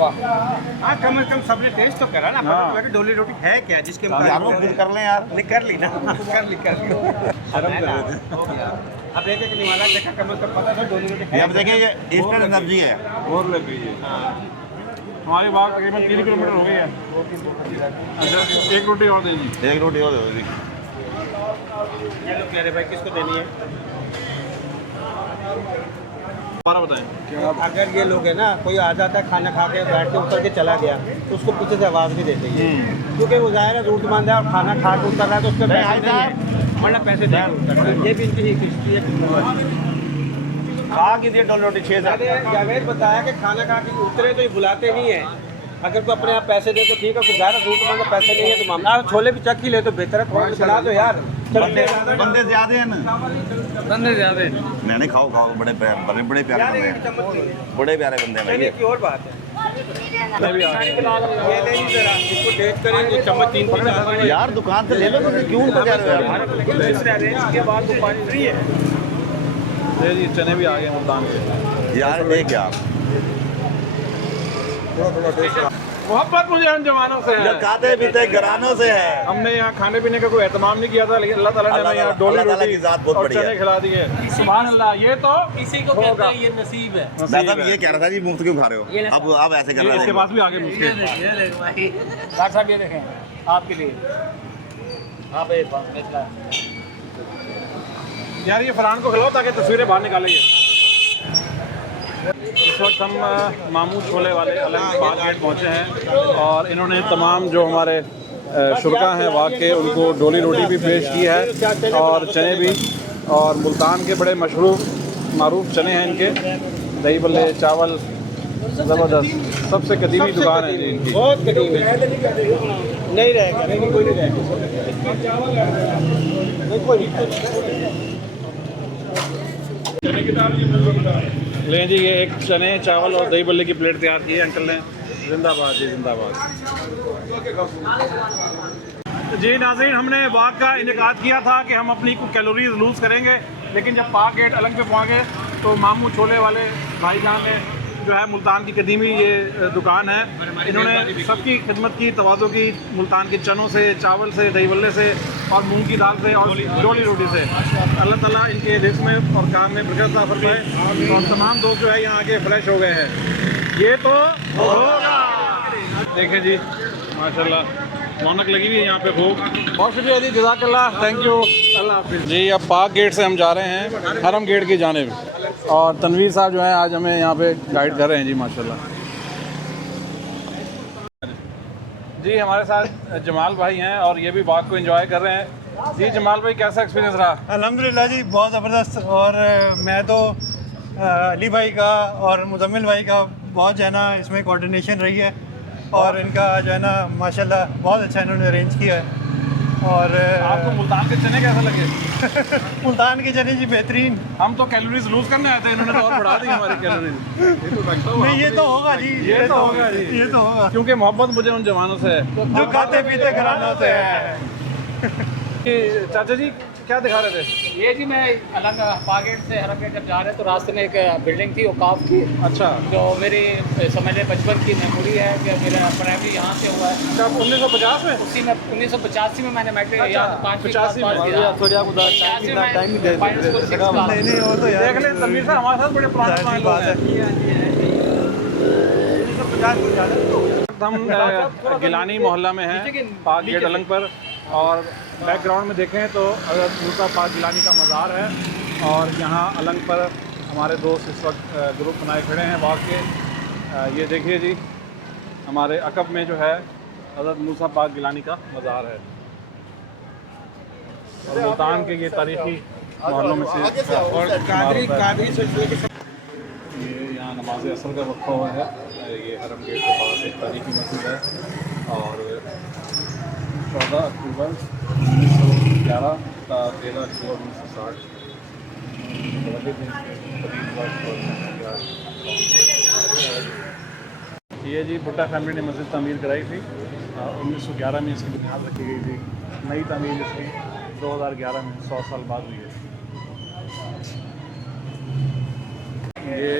हाँ कम से कम सबने टेस्ट तो करा ना, पता तो है कि डोली रोटी है क्या जिसके मुताबिक कर लें यार। नहीं कर ली ना, कर ली शर्म कर रहे थे। अब एक एक निवाला देखा, कम से कम पता था डोली रोटी है। अब देखिए ये इंस्टेंट एनर्जी है। और ले लीजिए। हमारी बात तकरीबन 3 किलोमीटर हो गई है। अच्छा, एक रोटी और देंगी। एक रोटी और दे दो जी। ये लोग कह रहे भाई किसको देनी है? दोबारा बताएं। अगर ये लोग है ना, कोई आ जाता है खाना खा के बैठ के उतर के चला गया तो उसको पीछे से आवाज़ भी देते हैं, क्योंकि वो ज़ाहिर है जरूरतमंद है और खाना खा के उतर रहा है तो उसके पैसे नहीं है, वरना पैसे दे के उतर रहा है। ये भी इनकी ही हिस्ट्री है। खा के दिए डोल रोटी 6 मैंने जावेद बताया कि खाना खा के उतरे तो ये बुलाते नहीं है, अगर कोई अपने आप पैसे दे तो ठीक है, कोई ज़्यादा जरूरतमंद है पैसे नहीं है तो मामला। आप छोले भी चख ही ले तो बेहतर है, थोड़ा खिला दो यार। बंदे ज्यादा हैं ना, बंदे ज़्यादा है। नहीं खाओ खाओ, बड़े प्यारे बंदे हैं, बड़े प्यारे बंदे हैं भाई। एक और बात है, ये ले जरा इसको टेस्ट करें, ये चम्मच 3 यार दुकान से ले लो, क्यों उनको कह रहे हो यार? के बाद तो पानी फ्री है। जी चने भी आ गए मुल्तान के। यार देख यार, मोहब्बत मुझे हम जवानों से है, खाते पीते घरानों से है। हमने यहाँ खाने पीने का कोई एहतमाम नहीं किया था, लेकिन अल्लाह ताला ने हमें यहाँ डोली अल्लाह ताला रोटी की ज़ात बहुत और बड़ी है। चने खिला दिए। सुभान अल्लाह। ये तो इसी को कहते हैं ये नसीब है। मैं साहब ये कह रहा था जी, मुफ्त क्यों खा रहे हो? अब ऐसे कर रहे इसके हैं। पास भी आगे मुश्किल। डॉक्टर साहब ये देखें आपके लिए। हाँ भाई यार ये फरहान को खिलाओ ताकि तस्वीरें बाहर निकालेंगे। इस वक्त हम मामू छोले वाले अलग बाग गेट पहुँचे हैं और इन्होंने तमाम जो हमारे शुरका हैं वाक़ के, उनको डोली रोटी भी पेश की है और चने भी, और मुल्तान के बड़े मारूफ चने हैं इनके, दही बल्ले चावल ज़बरदस्त, सबसे कदीमी दुकान है जी इनकी। बहुत करीब है, नहीं रहेगा, नहीं कोई नहीं रहेगा। लें जी, ये एक चने चावल और दही बल्ले की प्लेट तैयार की है अंकल ने। जिंदाबाद जी जिंदाबाद। जी नाज़रीन, हमने वाक़ का इनेकाद किया था कि हम अपनी कैलोरीज लूज़ करेंगे, लेकिन जब पाक गेट अलग पे पहुँचे तो मामू छोले वाले भाईजान ने जो है मुल्तान की कदीमी ये दुकान है, इन्होंने सबकी खिदमत की, तवाज़ो की, मुल्तान के चनों से, चावल से, दही बल्ले से और मूंग की दाल से और डोली रोटी से। अल्लाह ताला इनके रिज़्क़ में और काम में बरकत अता फरमाए और तमाम दोस्त जो है यहाँ आके फ्रेश हो गए हैं। ये तो होगा। देखें जी माशाल्लाह, रौनक लगी हुई है यहाँ पे खूब। बहुत शुक्रिया जी, जज़ाकल्लाह, थैंक यू, अल्लाह हाफ़िज़ जी। अब पाक गेट से हम जा रहे हैं हरम गेट की जानिब और तनवीर साहब जो हैं आज हमें यहाँ पे गाइड कर रहे हैं जी माशाल्लाह। जी हमारे साथ जमाल भाई हैं और ये भी बाग को एंजॉय कर रहे हैं। जी जमाल भाई, कैसा एक्सपीरियंस रहा? अल्हम्दुलिल्लाह जी, बहुत ज़बरदस्त। और मैं तो अली भाई का और मुजम्मिल भाई का बहुत जो है ना इसमें कोऑर्डिनेशन रही है और इनका जो है ना माशाल्लाह बहुत अच्छा इन्होंने अरेंज किया है। और आपको मुल्तान के चने कैसे लगे? मुल्तान के चने जी बेहतरीन। हम तो कैलोरीज लूज करने आए थे, इन्होंने तो और बढ़ा दी हमारी कैलोरीज। नहीं ये तो होगा जी, ये तो होगा जी, ये तो होगा, क्योंकि मोहब्बत मुझे उन जवानों से है जो खाते पीते घरानों से है। चाचा जी क्या दिखा रहे थे? ये जी मैं अलग पागेट से हरम गेट जब जा रहे तो रास्ते में एक बिल्डिंग थी औकाफ की, अच्छा, जो मेरी समझ लें बचपन की मेमोरी है कि मेरा प्राइमरी यहाँ से हुआ है। अच्छा 1950 में? उसी में 1985 में मैंने मैट्रिक अच्छा, 85 में। नहीं नहीं वो तो यार देख लें तनवीर साहब हमारे साथ बड़े पुराने बात है। हम गिलानी मोहल्ला में हैं, पाक गेट अलंग पर, और बैकग्राउंड में देखें तो हज़रत मूसा पाक गिलानी का मज़ार है और यहाँ अलंग पर हमारे दोस्त इस वक्त ग्रुप बनाए खड़े हैं वाक़ के। ये देखिए जी, हमारे अकब में जो है हज़रत मूसा पाक गिलानी का मज़ार है और मुल्तान के ये तारीख़ी मोहल्लों में से और ये यहाँ नमाज असर का वक्फा हुआ है। ये हरम गेट के पास एक तारीख़ी मस्जिद है और 14 अक्टूबर 1911 का 13 अक्टूबर 1960 ये जी भुट्टा फैमिली ने मस्जिद तामीर कराई थी। 1911 में इसकी बुनियाद रखी गई थी। नई तामीर इसकी 2011 में 100 साल बाद हुई है। ये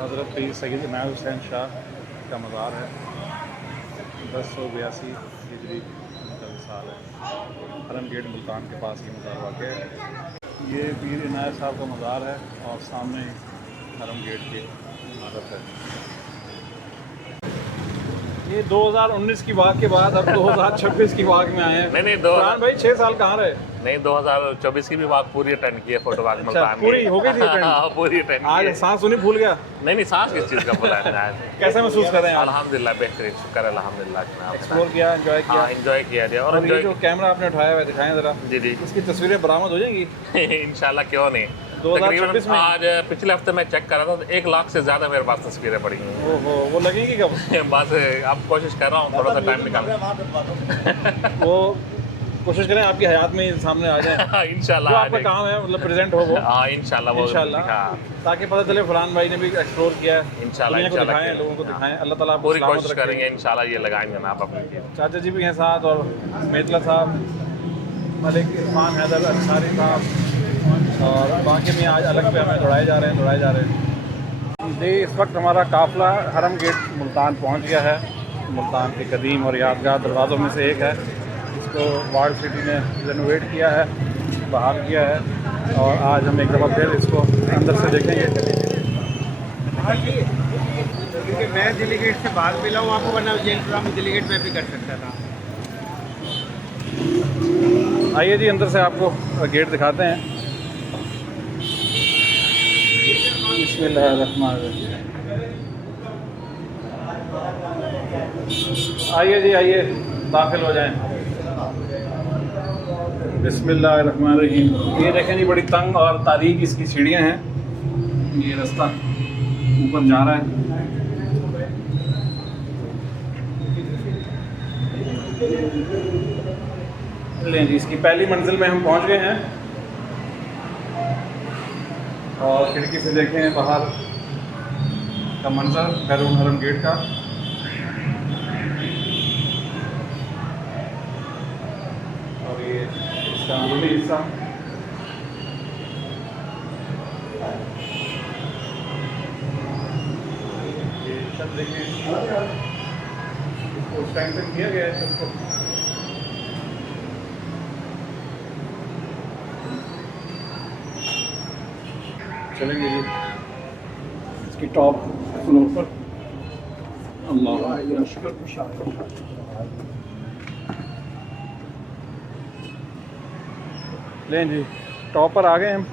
हज़रत सैयद इनायत हुसैन शाह का मज़ार है। 1082 हिजरी का साल है। हरम गेट मुल्तान के पास ये मज़ार वाक़ है। ये पीर इनायत साहब का मज़ार है और सामने हरम गेट की इमारत है। ये 2019 की वाक़ के बाद अब 2026 की वाक़ में आए हैं। नहीं फरहान भाई 6 साल कहाँ रहे? नहीं 2024 की भी वाक़ पूरी अटेंड की है फोटो वाक़ मुल्तान में। पूरी हो गई थी अटेंड? हाँ, पूरी अटेंड की आज है। सांस सुनी भूल गया? नहीं सांस किस चीज़ का बोला है? कैसा महसूस कर रहे हैं आप? अल्हम्दुलिल्लाह बेहतरीन, शुक्र अल्हम्दुलिल्लाह। एक्सप्लोर किया, एंजॉय किया? हाँ एंजॉय किया गया। और ये जो कैमरा आपने उठाया हुआ है दिखाएं ज़रा। जी जी इसकी तस्वीरें बरामद हो जाएंगी इंशाल्लाह, क्यों नहीं। 2026 में? आज पिछले हफ्ते मैं चेक कर रहा था तो 1 लाख से ज़्यादा मेरे पास तस्वीरें पड़ी हैं। ओहो, वो लगेगी कब? बस अब कोशिश कर रहा हूँ थोड़ा सा टाइम निकाल। वो कोशिश करें आपकी हयात में ही सामने आ जाए इंशाल्लाह जो आ आपका जाएगी। काम है, मतलब प्रेजेंट हो वो। हाँ इंशाल्लाह वो इंशाल्लाह, हाँ, ताकि पता चले फरहान भाई ने भी एक्सप्लोर किया है। इंशाल्लाह दुनिया को इंशाल्लाह दिखाएं, किया। लोगों को हाँ। दिखाएं। अल्लाह ताला आपको पूरी सलामत कोशिश रखे। करेंगे इंशाल्लाह, ये लगाएंगे ना आप अपनी चीज़। चाचा जी भी हैं साथ और मेतला साहब, मलिक इरफान हैदर अंसारी साहब और बाकी में आज अलग पे हमें दौड़ाए जा रहे हैं। जी इस वक्त हमारा काफ़िला हरम गेट मुल्तान पहुंच गया है। मुल्तान के कदीम और यादगार दरवाज़ों में से एक है। इसको वार्ड सिटी ने रेनोवेट किया है, बहाल किया है और आज हम एक दफ़ा फिर इसको अंदर से देखेंगे। क्योंकि मैं दिल्ली गेट से बाहर मिला हूँ आपको, वरना ये इंतजाम दिल्ली गेट में भी कर सकता था। आइए जी अंदर से आपको गेट दिखाते हैं। बिस्मिल्लाहिर्रहमानिर्रहीम। आइए जी आइए, दाखिल हो जाएं। बिस्मिल्लाहिर्रहमानिर्रहीम। ये देखें जी बड़ी तंग और तारीक इसकी सीढ़ियाँ हैं। ये रास्ता ऊपर जा रहा है। लें जी इसकी पहली मंजिल में हम पहुंच गए हैं और खिड़की से देखें बाहर का मंजर बैरून हरम गेट का। और ये इसका अंदरूनी हिस्सा। ये छत देखिए, इसको स्ट्रेंथन किया गया है छत को। चलेंगे जी इसकी टॉप फ्लोर पर। अल्लाह लें जी टॉप पर आ गए हम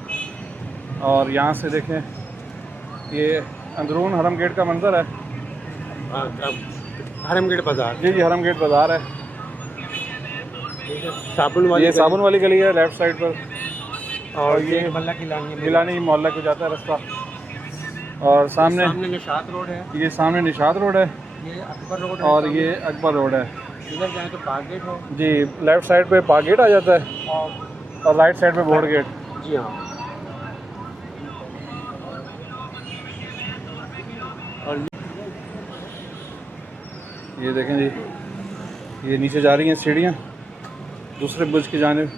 और यहाँ से देखें ये अंदरून हरम गेट का मंजर है। हरम गेट बाजार। जी जी हरम गेट बाज़ार है। साबुन वाली ये साबुन वाली गली है लेफ़्ट साइड पर और ये बल्ला किलानी गिलानी मोहल्ला को जाता है रास्ता। और सामने निशात रोड है, ये सामने निशात रोड है ये अकबर रोड और ये अकबर रोड है। इधर जाए तो पार्क गेट है जी लेफ़्ट साइड पे पार्क गेट आ जाता है और राइट साइड पे बोर्ड गेट। जी हाँ। और ये देखें जी ये नीचे जा रही हैं सीढ़ियाँ दूसरे बुर्ज की जानिब।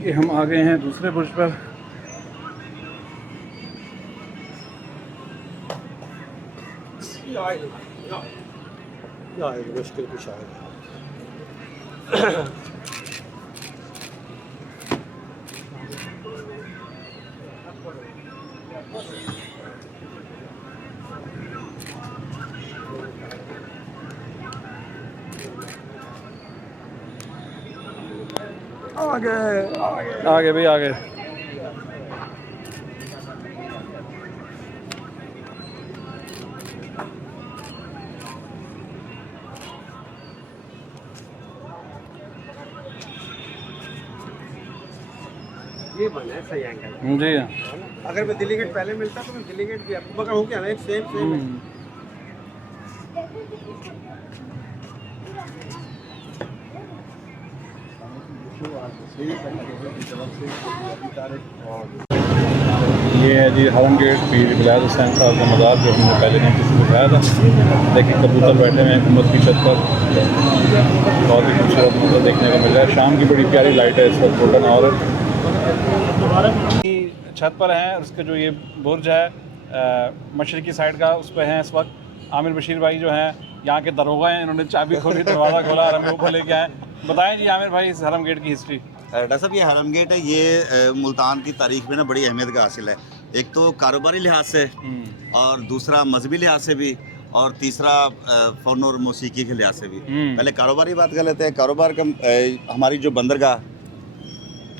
ये हम आ गए हैं दूसरे बुर्ज पर। मुश्किल कुछ आएगा। आगे भाई आगे। ये बना है सही एंगल। जी अगर मैं दिल्ली गेट पहले मिलता तो मैं दिल्ली गेट भी आपको मगर हो गया ना एक सेम सेम है। ये है जी हरम गेट पीर बिलाल हुसैन साहब का मज़ार जो हमने पहले नहीं किसी को दिखाया था। देखिए कबूतर बैठे हुए हैं गुम्बद की छत पर। बहुत ही खूबसूरत मंजर देखने को मिल रहा है। शाम की बड़ी प्यारी लाइट है इस वक्त गोल्डन और छत पर हैं। उसके जो ये बुर्ज है मशरकी साइड का, उस पर हैं इस वक्त। आमिर बशीर भाई जो हैं यहाँ के दरोगा हैं, इन्होंने चाबी खोली, दरवाज़ा खोला, हरम के ऊपर लेके आए। बताएं जी आमिर भाई इस हरम गेट की हिस्ट्री। डॉक्टर साहब, ये हरम गेट है, ये मुल्तान की तारीख में ना बड़ी अहमियत का हासिल है। एक तो कारोबारी लिहाज से, और दूसरा मजहबी लिहाज से भी, और तीसरा फ़न और मौसीकी के लिहाज से भी। पहले कारोबारी बात कर लेते हैं। कारोबार का हमारी जो बंदरगाह,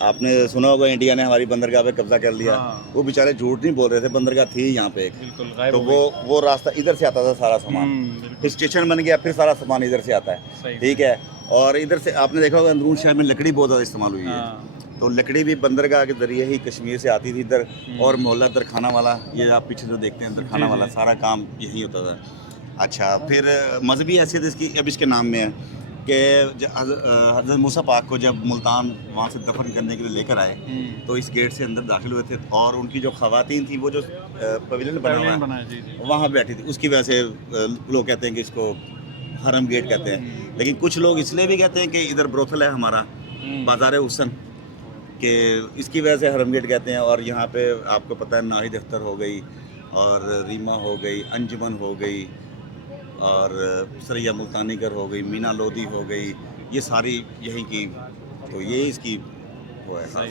आपने सुना होगा इंडिया ने हमारी बंदरगाह पे कब्जा कर लिया। वो बेचारे झूठ नहीं बोल रहे थे, बंदरगाह थी यहाँ पे एक, तो वो रास्ता इधर से आता था सारा सामान, फिर स्टेशन बन गया, फिर सारा सामान इधर से आता है, ठीक है। और इधर से आपने देखा होगा अंदरून शहर में लकड़ी बहुत ज़्यादा इस्तेमाल हुई है, तो लकड़ी भी बंदरगाह के जरिए ही कश्मीर से आती थी इधर। और मोहल्ला दरखाना वाला, ये आप पीछे जो देखते हैं दरखाना वाला, सारा काम यही होता था। अच्छा, फिर मजहबी हैसियत इसकी अब इसके नाम में है कि हज़रत मूसा पाक को जब मुल्तान वहाँ से दफन करने के लिए लेकर आए, तो इस गेट से अंदर दाखिल हुए थे, और उनकी जो ख़वातीन थी वो जो पवेलियन बना हुआ है वहाँ बैठी थी, उसकी वजह से लोग कहते हैं कि इसको हरम गेट कहते हैं। लेकिन कुछ लोग इसलिए भी कहते हैं कि इधर ब्रोथल है हमारा, बाज़ार हुसन, कि इसकी वजह से हरम गेट कहते हैं। और यहाँ पे आपको पता है नाहिद अख्तर हो गई, और रीमा हो गई, अंजुमन हो गई, और सरैया मुल्तानीकर हो गई, मीना लोधी हो गई, ये सारी यहीं की, तो ये इसकी वो है।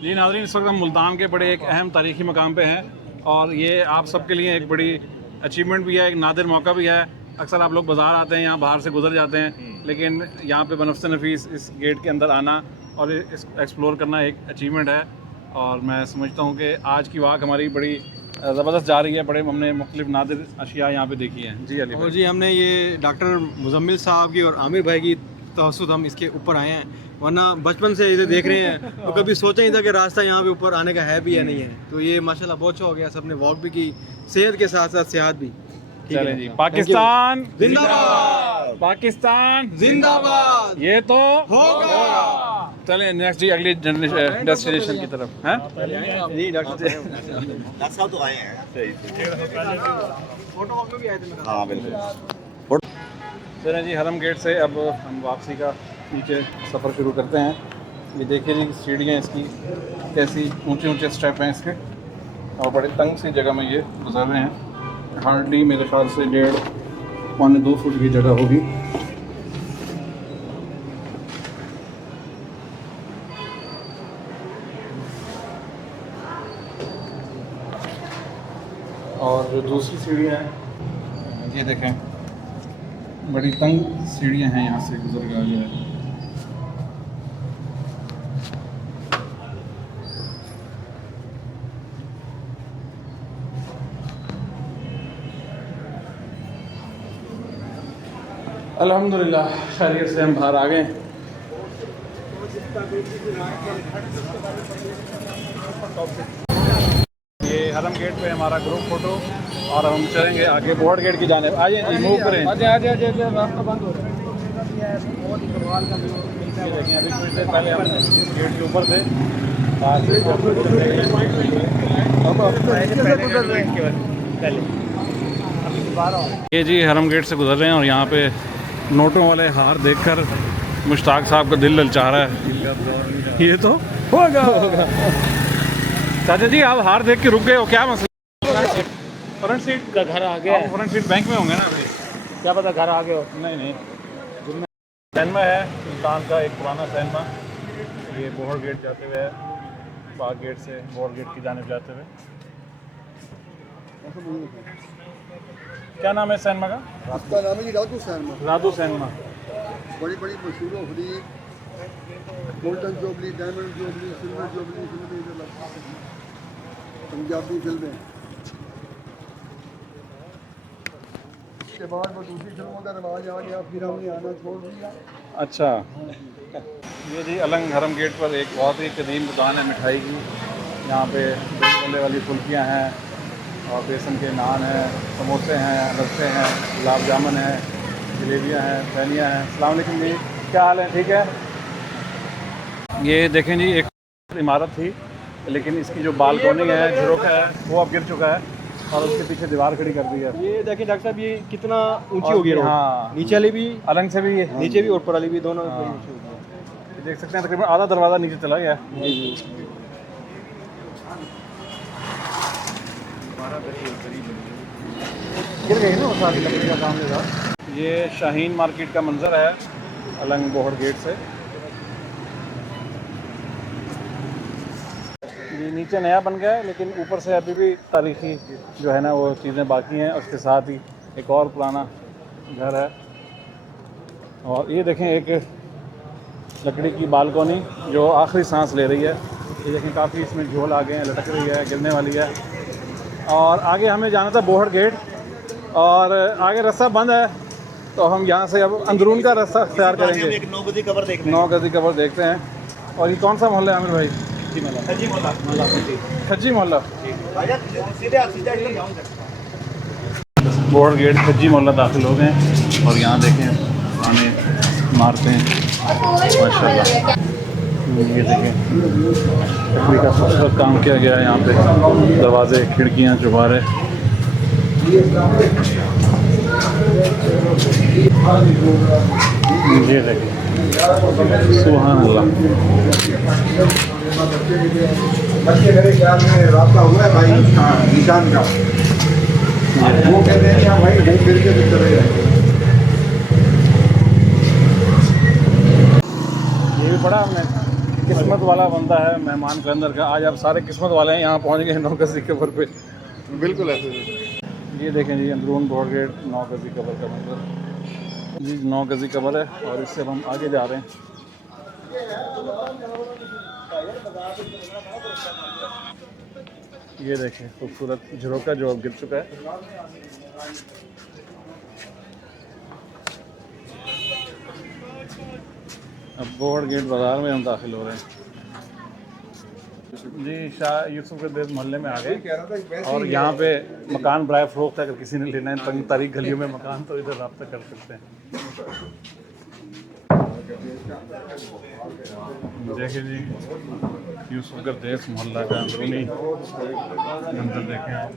जी नाज़रीन, इस वक्त हम मुल्तान के बड़े एक अहम तारीख़ी मकाम पे हैं, और ये आप सबके लिए एक बड़ी अचीवमेंट भी है, एक नादिर मौका भी है। अक्सर आप लोग बाज़ार आते हैं, यहाँ बाहर से गुजर जाते हैं, लेकिन यहाँ पे बनफ्स नफीस इस गेट के अंदर आना और इस एक्सप्लोर करना एक अचीवमेंट है। और मैं समझता हूँ कि आज की वाक़ हमारी बड़ी ज़बरदस्त जा रही है। बड़े हमने मुख्तलिफ नादिर अशिया यहाँ पे देखी हैं। जी अली और जी, हमने ये डॉक्टर मुजम्मिल साहब की और आमिर भाई की तवस्सुत हम इसके ऊपर आए हैं, वरना बचपन से इधे देख रहे हैं, तो कभी सोचा नहीं था कि रास्ता यहाँ पे ऊपर आने का है भी या नहीं है। तो ये माशाल्लाह बहुत अच्छा हो गया, सबने वॉक भी की, सेहत के साथ साथ सेहत भी। चलें जी, पाकिस्तान जिंदाबाद, पाकिस्तान जिंदाबाद, ये तो होगा। चलें नेक्स्ट जी, अगली डेस्टिनेशन की तरफ हैं। जी डॉक्टर साहब तो आए हैं, फोटो वॉक में भी आए थे। हाँ बिल्कुल। चलें जी, हरम गेट से अब हम वापसी का नीचे सफ़र शुरू करते हैं। ये देखिए जी, सीढ़ियाँ इसकी कैसी ऊंचे ऊंचे स्टेप हैं इसके, और बड़े तंग सी जगह में ये गुजर रहे हैं। हार्डली मेरे ख्याल से 1.5-2 फुट की जगह होगी। और जो दूसरी सीढ़ियाँ हैं ये देखें, बड़ी तंग सीढ़ियाँ हैं, यहाँ से गुजर गया है। अल्हम्दुलिल्लाह खैरियत से हम बाहर आ गए। ये हरम गेट पे हमारा ग्रुप फोटो, और हम चलेंगे आगे बोर्ड गेट की जानिब। आइए जी, मूव करें। रास्ता बंद हो रहा है। देखें, अभी कुछ देर पहले हम गेट के ऊपर थे। ये जी हरम गेट से गुजर रहे हैं, और यहाँ पे नोटों वाले हार देखकर मुश्ताक साहब का दिल ललचा रहा है। ये तो होगा। चाचा जी, आप हार देख के रुक गए हो, क्या मसला? फ्रंट सीट का घर आ गया, फ्रंट सीट बैंक में होंगे ना अभी? क्या पता घर आ गए हो। नहीं, सैनमा है सुल्तान का एक पुराना सैनमा। ये बोहर गेट जाते हुए, बाग गेट से बोहर गेट की जानिब जाते हुए। क्या नाम है सैनमा का? उसका नाम है जी रादू सैनमा। रादू सैनमा। बड़ी बड़ी मशहूर होली, golden jubilee, diamond jubilee, silver jubilee, Punjabi फिल्में। उसके बाद वो दूसरी फिल्मों का रिवाज आ गया, फिर हमने आना छोड़ दिया। अच्छा, ये जी अलंग हरम गेट पर एक बहुत ही कदीम दुकान है मिठाई की। यहाँ पे गले वाली फुल्कियाँ हैं, और बेसन के नान हैं, समोसे हैं, लस्से हैं, गुलाब जामुन हैं, जलेबियाँ हैं, फैनियाँ हैं। अस्सलाम वालेकुम जी, क्या हाल है? ठीक है। ये देखें जी, एक इमारत थी, लेकिन इसकी जो बालकोनी है, झुरक है, वो अब गिर चुका है, और उसके पीछे दीवार खड़ी कर दी है। ये देखिए डॉक्टर साहब, ये कितना ऊंची हो गई रोड। हाँ, नीचे वाली भी, अलंग से भी, नीचे भी और ऊपर वाली भी, दोनों ऊंची हो गई। देख सकते हैं तकरीबन आधा दरवाज़ा नीचे चला गया। जी जी। गिर गई ना वो सारी लकड़ी का काम लगा। ये शाहीन मार्केट का मंजर है अलंग बोहड़ गेट से। ये नीचे नया बन गया है लेकिन ऊपर से अभी भी तारीखी जो है ना वो चीज़ें बाकी हैं। उसके साथ ही एक और पुराना घर है और ये देखें एक लकड़ी की बालकोनी जो आखिरी सांस ले रही है। ये देखें काफ़ी इसमें झोल आ गए हैं, लटक रही है, गिरने वाली है। और आगे हमें जाना था बोहड़ गेट और आगे रास्ता बंद है तो हम यहाँ से अब अंदरून का रास्ता अख्तियार करेंगे। 9 गज़ी कबर देखते 9 गज़ी कबर देखते हैं। और ये कौन सा मोहल्ला है आमिर भाई? खज्जी मोहल्ला। बोहड़ गेट खज्जी मोहल्ला दाखिल हो गए और यहाँ देखें पुराने इमारतें माशाल्लाह। ये देखें लकड़ी का खूबसूरत काम किया गया है यहाँ पे, दरवाजे खिड़कियाँ चुबारे। ये देखें सुभान अल्लाह। बच्चे मेरे ख्याल में रास्ता हुआ है भाई निशान का, वो कहते हैं कि भाई घूम फिर के तो चले जाएंगे। ये भी पढ़ा हमने, किस्मत वाला बंदा है मेहमान के अंदर का। आज आप सारे किस्मत वाले हैं, यहाँ पहुँच गए 9 गज़ी कबर पे। बिल्कुल ऐसे। ये देखें जी अंदरून बोहड़ गेट 9 गज़ी कबर का मंजर जी। 9 गज़ी कबर है और इससे हम आगे जा रहे हैं। ये देखें खूबसूरत झरोका जो अब गिर चुका है। अब बोहड़ गेट बाज़ार में हम दाखिल हो रहे हैं जी। शाह यूसुफ के मोहल्ले में आ गए और यहाँ पे मकान बराए फ़रोख्त है। अगर किसी ने लेना है तंग तारीख गलियों में मकान तो इधर रब्ता कर सकते हैं। देखिए जी यूसुफ गर्देस मोहल्ला का अंदरूनी मंजर देखें आप।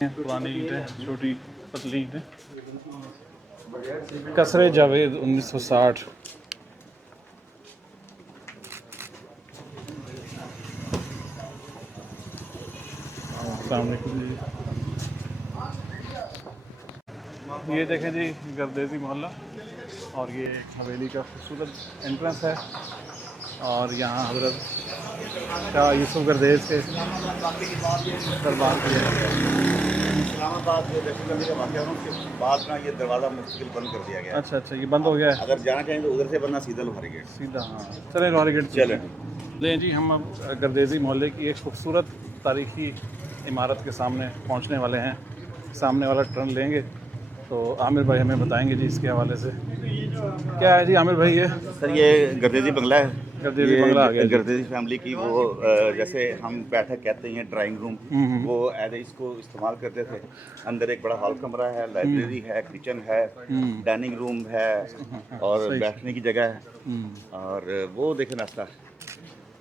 पुरानी ईंटें, छोटी पतली ईंटें, कसरे जावेद 1960। ये देखें जी गर्देजी मोहल्ला और ये एक हवेली का खूबसूरत एंट्रेंस है और यहाँ हज़रत शाह यूसुफ गर्देज के दरबार की है। इस्लामाबाद जो दहशतगर्दी का वाक़या हुआ उसके बाद ना ये दरवाज़ा मुस्तकिल बंद कर दिया गया। अच्छा अच्छा, ये बंद हो गया है। अगर जाना चाहें तो उधर से, वरना सीधा लोहारी गेट सीधा। हाँ चलें लोहारी गेट चलें। लें जी हम अब गर्देजी मोहल्ले की एक खूबसूरत तारीखी इमारत के सामने पहुंचने वाले हैं। सामने वाला टर्न लेंगे तो आमिर भाई हमें बताएंगे जी इसके हवाले से। क्या है जी आमिर भाई? ये सर ये गर्देजी बंगला है। गर्देजी बंगला आ गया। गर्देजी फैमिली की वो जैसे हम बैठक कहते हैं ड्राइंग रूम, वो एज इसको इस्तेमाल करते थे। अंदर एक बड़ा हॉल कमरा है, लाइब्रेरी है, किचन है, डाइनिंग रूम है और बैठने की जगह है। और वो देखें रास्ता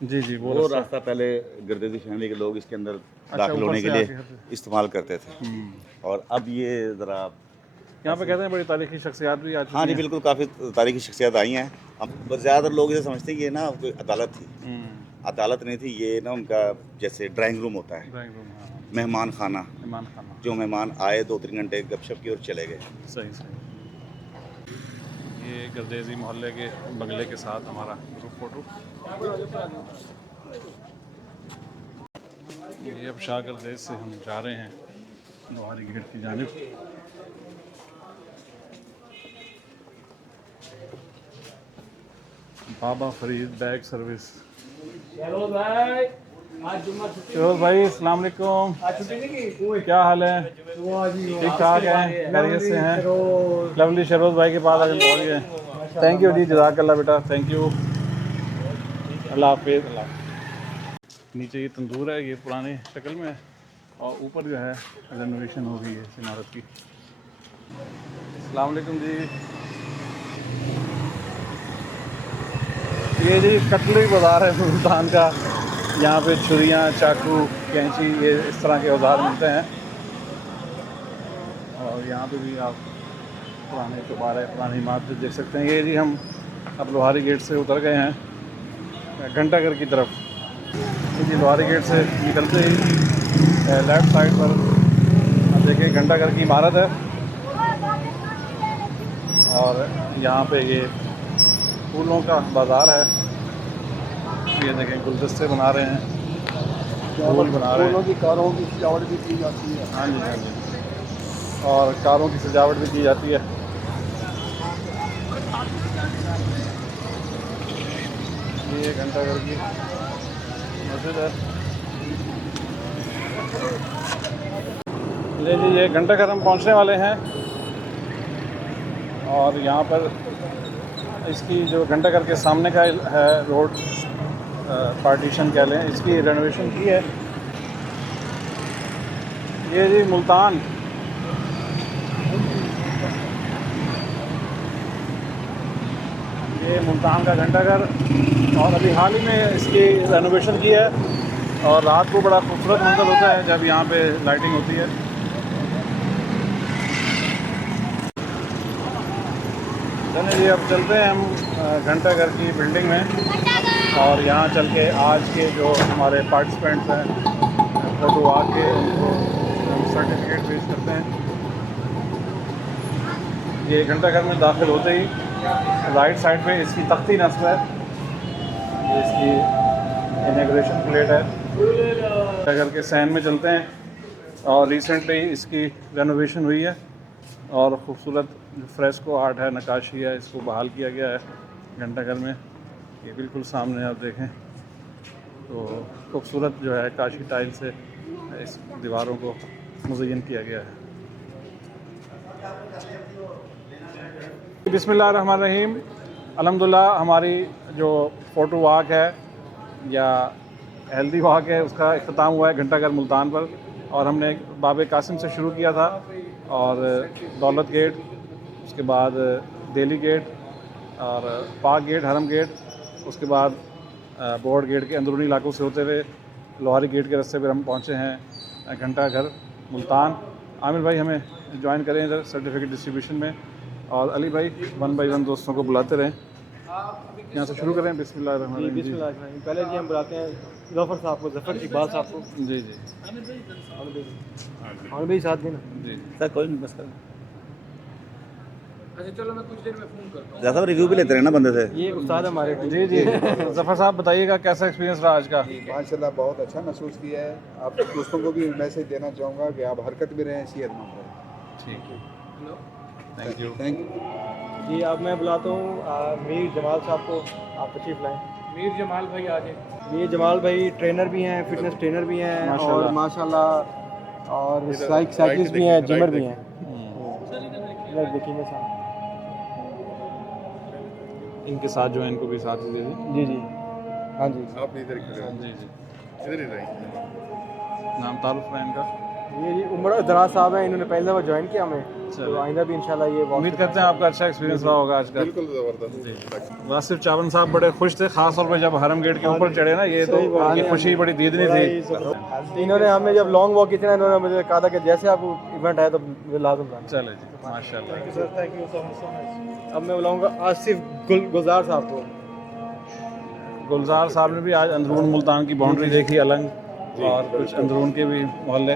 जी जी वो रास्ता पहले गर्देजी फैमिली के लोग इसके अंदर दाखिल होने के लिए इस्तेमाल करते थे। और अब ये ज़रा यहाँ पे कहते हैं बड़ी तारीखी शख्सियात भी आ चुकी हैं। हाँ जी बिल्कुल, काफ़ी तारीखी शख्सियत आई हैं। अब ज़्यादातर लोग ये समझते हैं कि ये ना कोई अदालत थी। अदालत नहीं थी, ये ना उनका जैसे ड्राइंग रूम होता है, मेहमान खाना, जो मेहमान आए 2-3 घंटे गपशप की और चले गए। सही सही। ये गर्देजी मोहल्ले के बंगले के साथ हमारा ग्रुप फ़ोटो। ये अब शाह गर्देज से हम जा रहे हैं लोहारी गेट की जानिब। बाबा फरीद बैग सर्विस। शहरोज भाई अस्सलाम वालेकुम। क्या हाल है? ठीक ठाक है, खैरियत से हैं? लवली शहरोज भाई के पास आज पहुँच गए। थैंक यू जी, जज़ाकल्लाह बेटा, थैंक यू, अल्लाह हाफिज़। नीचे ये तंदूर है, ये पुरानी शक्ल में है और ऊपर जो है रेनोवेशन हो गई है इस इमारत की। अस्सलाम वालेकुम जी। ये जी कटलरी बाज़ार है मुल्तान का। यहाँ पे छुरियाँ, चाकू, कैंची, ये इस तरह के औजार मिलते हैं। और यहाँ पे भी आप पुराने दोबारा है, पुरानी इमारत देख सकते हैं। ये जी हम अब लोहारी गेट से उतर गए हैं घंटाघर की तरफ। ये जी लोहारी गेट से निकलते ही लेफ़्ट साइड पर आप देखिए घंटाघर की इमारत है और यहाँ पे ये फूलों का बाज़ार है। ये देखें गुलदस्ते बना रहे हैं, फूल बना रहे हैं। फूलों की कारों की सजावट भी की जाती है। हाँ जी, हाँ जी, और कारों की सजावट भी की जाती है। ये घंटाघर की मस्जिद है। ले जी ये घंटाघर हम पहुंचने वाले हैं और यहाँ पर इसकी जो घंटाघर के सामने का है रोड पार्टीशन कह लें, इसकी रेनोवेशन की है। ये जी मुल्तान, ये मुल्तान का घंटाघर और अभी हाल ही में इसकी रेनोवेशन की है और रात को बड़ा खूबसूरत मंजर होता है जब यहाँ पे लाइटिंग होती है। चलिए जी अब चलते हैं हम घंटाघर की बिल्डिंग में और यहाँ चल के आज के जो हमारे पार्टिसिपेंट्स हैं फोटो आके उनको हम सर्टिफिकेट पेश करते हैं। ये घंटाघर में दाखिल होते ही राइट साइड पे इसकी तख्ती नस्ब है, ये इसकी इनॉग्रेशन प्लेट है। घंटाघर के सैन में चलते हैं और रिसेंटली इसकी रेनोवेशन हुई है और ख़ूबसूरत जो फ्रेस्को आर्ट है, नक्काशी है, इसको बहाल किया गया है घंटाघर में। ये बिल्कुल सामने आप देखें तो खूबसूरत जो है काशी टाइल से इस दीवारों को मुज़य्यन किया गया है। बिस्मिल्लाहिर्रहमानिर्रहीम। अल्हम्दुलिल्लाह हमारी जो फ़ोटो वॉक है या हेल्दी वॉक है उसका इख्तिताम हुआ है घंटाघर मुल्तान पर और हमने बाब कासिम से शुरू किया था और दौलत गेट, उसके बाद दिल्ली गेट और पाक गेट, हरम गेट, उसके बाद बोर्ड गेट के अंदरूनी इलाकों से होते हुए लोहारी गेट के रास्ते पर हम पहुँचे हैं घंटाघर मुल्तान। आमिर भाई हमें ज्वाइन करें इधर सर्टिफिकेट डिस्ट्रीब्यूशन में और अली भाई 1 बाई 1 दोस्तों को बुलाते रहें। यहाँ से शुरू करें। बिस्मिल्लाहिर्रहमानिर्रहीम। बिस्मिल्लाहिर्रहमानिर्रहीम। पहले जी हम बुलाते हैं ज़फ़र साहब को, ज़फ़र इकबाल साहब को। जी जी और भी साथ देना जी सर कोई नहीं बस अच्छा चलो मैं कुछ देर में फ़ोन करता हूँ। ज़्यादा रिव्यू भी लेते रहे ना बंदे से। ये उस्ताद हमारे। जी जी ज़फ़र साहब बताइएगा कैसा एक्सपीरियंस रहा आज का? माशाल्लाह बहुत अच्छा महसूस किया है। आप दोस्तों को भी मैसेज देना चाहूँगा कि आप हरकत में रहें, सेहतमंद रहें। ठीक है, थैंक यू। Thank you. जी अब मैं बुलाता हूँ मीर जमाल साहब को, आप तशरीफ़ लाएँ। मीर जमाल भाई आ जाए। ये जमाल भाई ट्रेनर भी हैं, फिटनेस ट्रेनर भी हैं और माशाल्लाह और साइकिलिस्ट भी हैं, जिमर भी हैं। देखेंगे साहब इनके साथ जो है इनको भी साथ ही दे दें। जी जी हाँ जी। आप इधर खड़े हो, जी जी इधर ही रहें। नाम तारुफ है इनका। ये जी उमर दराज साहब हैं, इन्होंने पहले दफ़ा ज्वाइन किया हमें, चलो। तो आइंदा भी इंशाल्लाह ये उम्मीद करते हैं आपका अच्छा एक्सपीरियंस रहा होगा आज का। बिल्कुल ज़बरदस्त। वासिफ चावन साहब बड़े खुश थे, खास तौर पर जब हरम गेट के ऊपर चढ़े ना, ये तो उनकी खुशी बड़ी दीदनी थी। इन्होंने हमें जब लॉन्ग वॉक की थी ना, इन्होंने मुझे कहा था कि जैसे आप इवेंट आए तो मुझे लाजम जाना। चले जी माशाल्लाह। Thank you so much. अब मैं बुलाऊंगा आसिफ गुलजार साहब को। गुलजार साहब ने भी आज अंदरून मुल्तान की बाउंड्री देखी अलग और कुछ अंदरून के भी मोहल्ले,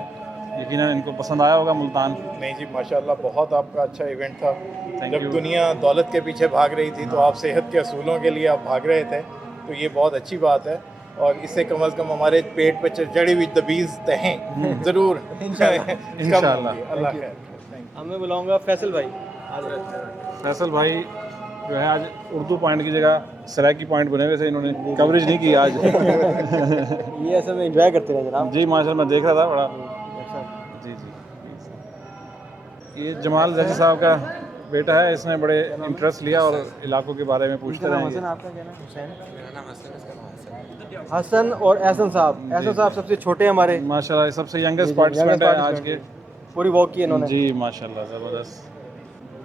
यकीनन इनको पसंद आया होगा मुल्तान। नहीं जी माशाल्लाह बहुत आपका अच्छा इवेंट था। Thank जब you. दुनिया दौलत के पीछे भाग रही थी तो आप सेहत के असूलों के लिए आप भाग रहे थे, तो ये बहुत अच्छी बात है और इससे कम अज़ कम हमारे पेट पे जड़ी हुई तबीज़ तहें ज़रूर इंशाल्लाह। अल्लाह खैर। अब मैं बुलाऊंगा फैसल भाई। फैसल भाई जो है आज उर्दू पॉइंट की जगह सराकी पॉइंट बने हुए थे, इन्होंने कवरेज नहीं की आज। ये असल में एंजॉय करते रहे जनाब। जी माशाल्लाह मैं देख रहा था बड़ा। जी जी ये जमाल जैसी साहब का बेटा है, इसने बड़े इंटरेस्ट लिया और इलाकों के बारे में पूछते रहेंगे। हसन आपका क्या नाम? हुसैन। हसन और एहसन साहब। एहसन साहब सबसे छोटे हमारे माशाल्लाह सबसे यंगेस्ट पार्टिसिपेंट है आज के। पूरी वॉक की इन्होंने। जी माशाल्लाह ज़बरदस्त।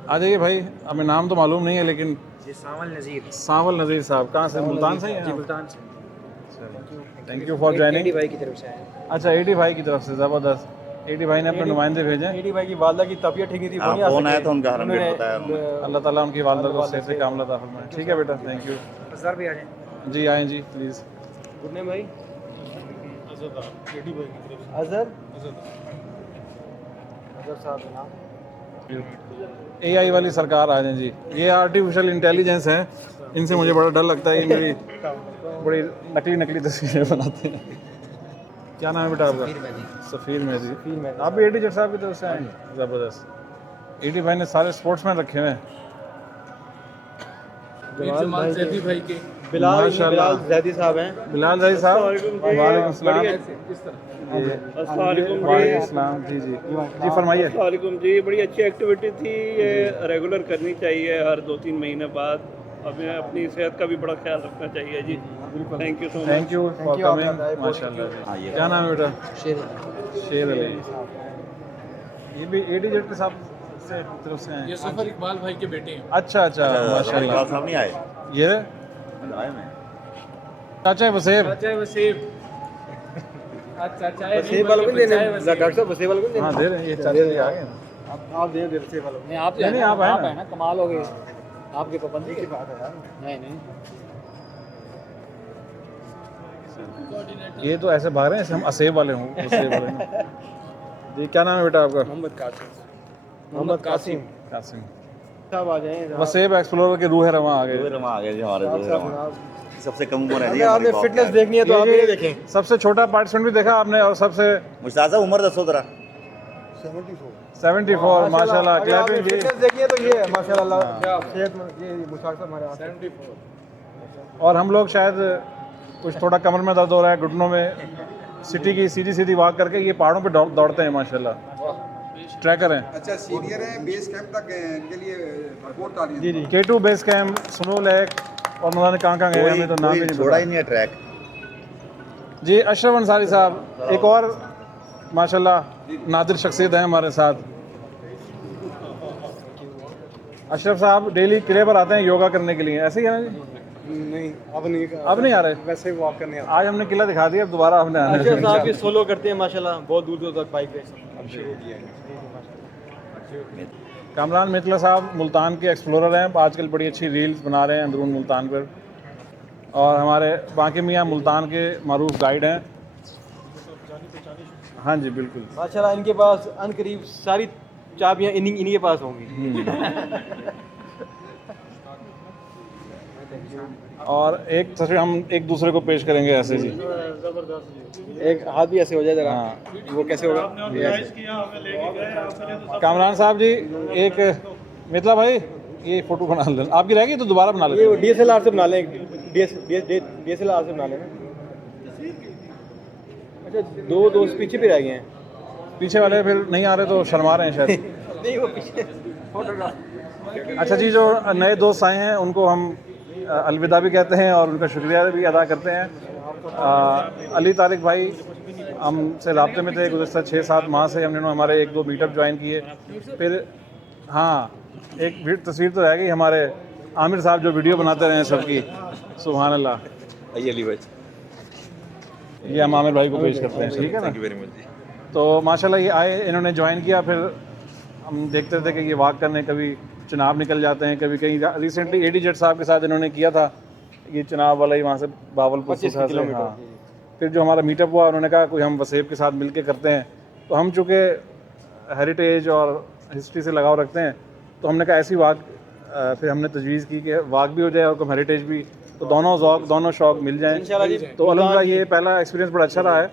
आ जाइए भाई, हमें नाम तो मालूम नहीं है लेकिन सावल नज़ीर। सावल नज़ीर साहब कहाँ से? मुल्तान से ही हैं? मुल्तान से। Thank you for joining. भाई की तरफ से आए। अच्छा 80 भाई की तरफ से, ज़बरदस्त। एडी भाई ने अपने नुमाइंदे भेजे हैं। एडी भाई की वालदा की तबीयत ठीक नहीं थी, हाँ, नहीं आ फोन आया सके। था उनका, हरम उन्होंने, बताया उन्होंने। अल्लाह ताला उनकी वालदा को सेहत से कामला अता फरमाए। ठीक है बेटा, थैंक यू। सर भी आ जाए। जी आएँ जी प्लीज़। गुड नेम भाई अजहर साहब का नाम। AI वाली सरकार आ जाए जी। ये आर्टिफिशियल इंटेलिजेंस है, इनसे मुझे बड़ा डर लगता है। ये मेरी बड़ी नकली नकली तस्वीरें बनाते हैं। क्या नाम है बेटा आपका? सफ़ीर मेहदी। आप भी एडी जट साहब की तरफ से आए? ज़बरदस्त। एडी भाई ने सारे स्पोर्ट्समैन रखे हुए हैं। जमाल जैदी भाई के माशाल्लाह। बिलाल जैदी साहब हैं। बिलाल जैदी साहब, वालेकुम सलाम। वालेकुम सलाम। जी जी जी फरमाइए। वालेकुम जी, बड़ी अच्छी एक्टिविटी थी ये, रेगुलर करनी चाहिए हर 2-3 महीने बाद। हमें अपनी सेहत का भी बड़ा ख्याल रखना चाहिए जी। Thank you so much. Thank you for coming. माशाल्लाह जी। क्या नाम है बेटा? शेर अली। ये भी एडी जट के साहब से तरफ से हैं? ये सफर इकबाल भाई के बेटे हैं। अच्छा अच्छा माशाल्लाह। इकबाल साहब नहीं आए? ये आए मैं। चाचा वसीब। चाचा वसीब। अच्छा चाय वसीब वालों को देने डॉक्टर साहब, वसीब वालों को देने। हाँ दे रहे हैं, ये चाचा जी आ गए। आप दे वसीब वालों को। नहीं आप नहीं आप आप है है ना, कमाल हो गई आपकी पाबंदी की बात है यार। नहीं ये तो ऐसे भाग रहे हैं जैसे हम असेब वाले हों। असेब वाले ना। जी क्या नाम है बेटा आपका? मोहम्मद कासिम कासिम साहब आ जाएं। वसेब एक्सप्लोरर के रूह रवां आ गए। रवा आ गए जी हमारे आप साहब जनाब। सबसे कम उम्र है जी अगर आपने हमारी फिटनेस बहुत। देखनी है तो आप ये देखें। सबसे छोटा पार्टिसिपेंट भी देखा आपने और सबसे मुश्ताक साहब उम्र दसो जरा। 74 माशाल्लाह। अगर आपने क्लैपिंग जी। फिटनेस देखनी है तो ये है माशाल्लाह। सेहत ये मुश्ताक साहब हमारे हाथ 74। और हम लोग शायद कुछ थोड़ा कमर में दर्द हो रहा है, घुटनों में, सिटी की सीधी सीधी वॉक करके ये पहाड़ों पे दौड़ते हैं माशाल्लाह। ट्रैकर हैं। अच्छा सीनियर है, बेस कैंप तक इनके लिए भरपूर तालीम। जी जी। K2 base camp, snow lake और न जाने कहाँ गए, हमें तो नाम ही नहीं छोड़ा ही पता। नहीं है ट्रैक। जी अशरफ अंसारी साहब एक और माशाल्लाह नादिर शख्सियत है हमारे साथ। अशरफ साहब डेली किले पर आते हैं योगा करने के लिए, ऐसे ही है ना जी? नहीं अब नहीं आ रहे। वैसे वॉक करने आज हमने किला दिखा दिया, अब दोबारा हमने आना अच्छा है। साहब भी सोलो करते हैं माशाल्लाह, बहुत दूर दूर तक बाइक रेस अब शुरू किया है। कामरान मितला साहब मुल्तान के एक्सप्लोरर हैं, आजकल बड़ी अच्छी रील्स बना रहे हैं अंदरून मुल्तान पर। और हमारे बाकी मियाँ मुल्तान के मारूफ गाइड हैं। हाँ जी बिल्कुल माशाल्लाह, इनके पास अनकरीब सारी चाबियाँ इन्हीं के पास होंगी। और एक तस्वीर हम एक दूसरे को पेश करेंगे ऐसे जी। एक हाथ भी ऐसे हो जाए जरा। हाँ वो कैसे होगा? कामरान साहब जी, एक मितला भाई ये फ़ोटो बना लें, आपकी रहेगी तो दोबारा बना लें। ये DSLR से बना लें, DSLR से बना लें। अच्छा दो दोस्त पीछे भी रह गए हैं। पीछे वाले फिर नहीं आ रहे तो शर्मा रहे हैं शायद। नहीं वो पीछे फोटोग्राफ। अच्छा जी, जो नए दोस्त आए हैं उनको हम अलविदा भी कहते हैं और उनका शुक्रिया भी अदा करते हैं। अली तारिक भाई हमसे राब्ते में थे गुज़श्ता 6-7 माह से, हमने हमारे 1-2 मीटअप ज्वाइन किए। फिर हाँ एक तस्वीर तो रह गई हमारे आमिर साहब जो वीडियो बनाते रहे सबकी, सुभान अल्लाह। अली भाई ये हम आमिर भाई को पेश करते हैं, ठीक है ना। तो माशाल्लाह ये आए, इन्होंने ज्वाइन किया, फिर हम देखते थे कि ये वॉक करने कभी चुनाव निकल जाते हैं, कभी कहीं। रिसेंटली एडी जट साहब के साथ इन्होंने किया था ये चुनाव वाला ही, वहाँ से बावलपुर से। हाँ फिर जो हमारा मीटअप हुआ उन्होंने कहा कोई हम वसेब के साथ मिलके करते हैं। तो हम चूँकि हेरिटेज और हिस्ट्री से लगाव रखते हैं तो हमने कहा ऐसी वॉक, फिर हमने तजवीज़ की कि वॉक भी हो जाए और हेरिटेज भी, तो दोनों शौक मिल जाएँ। तो अल्हम्दुलिल्लाह ये पहला एक्सपीरियंस बड़ा अच्छा रहा है।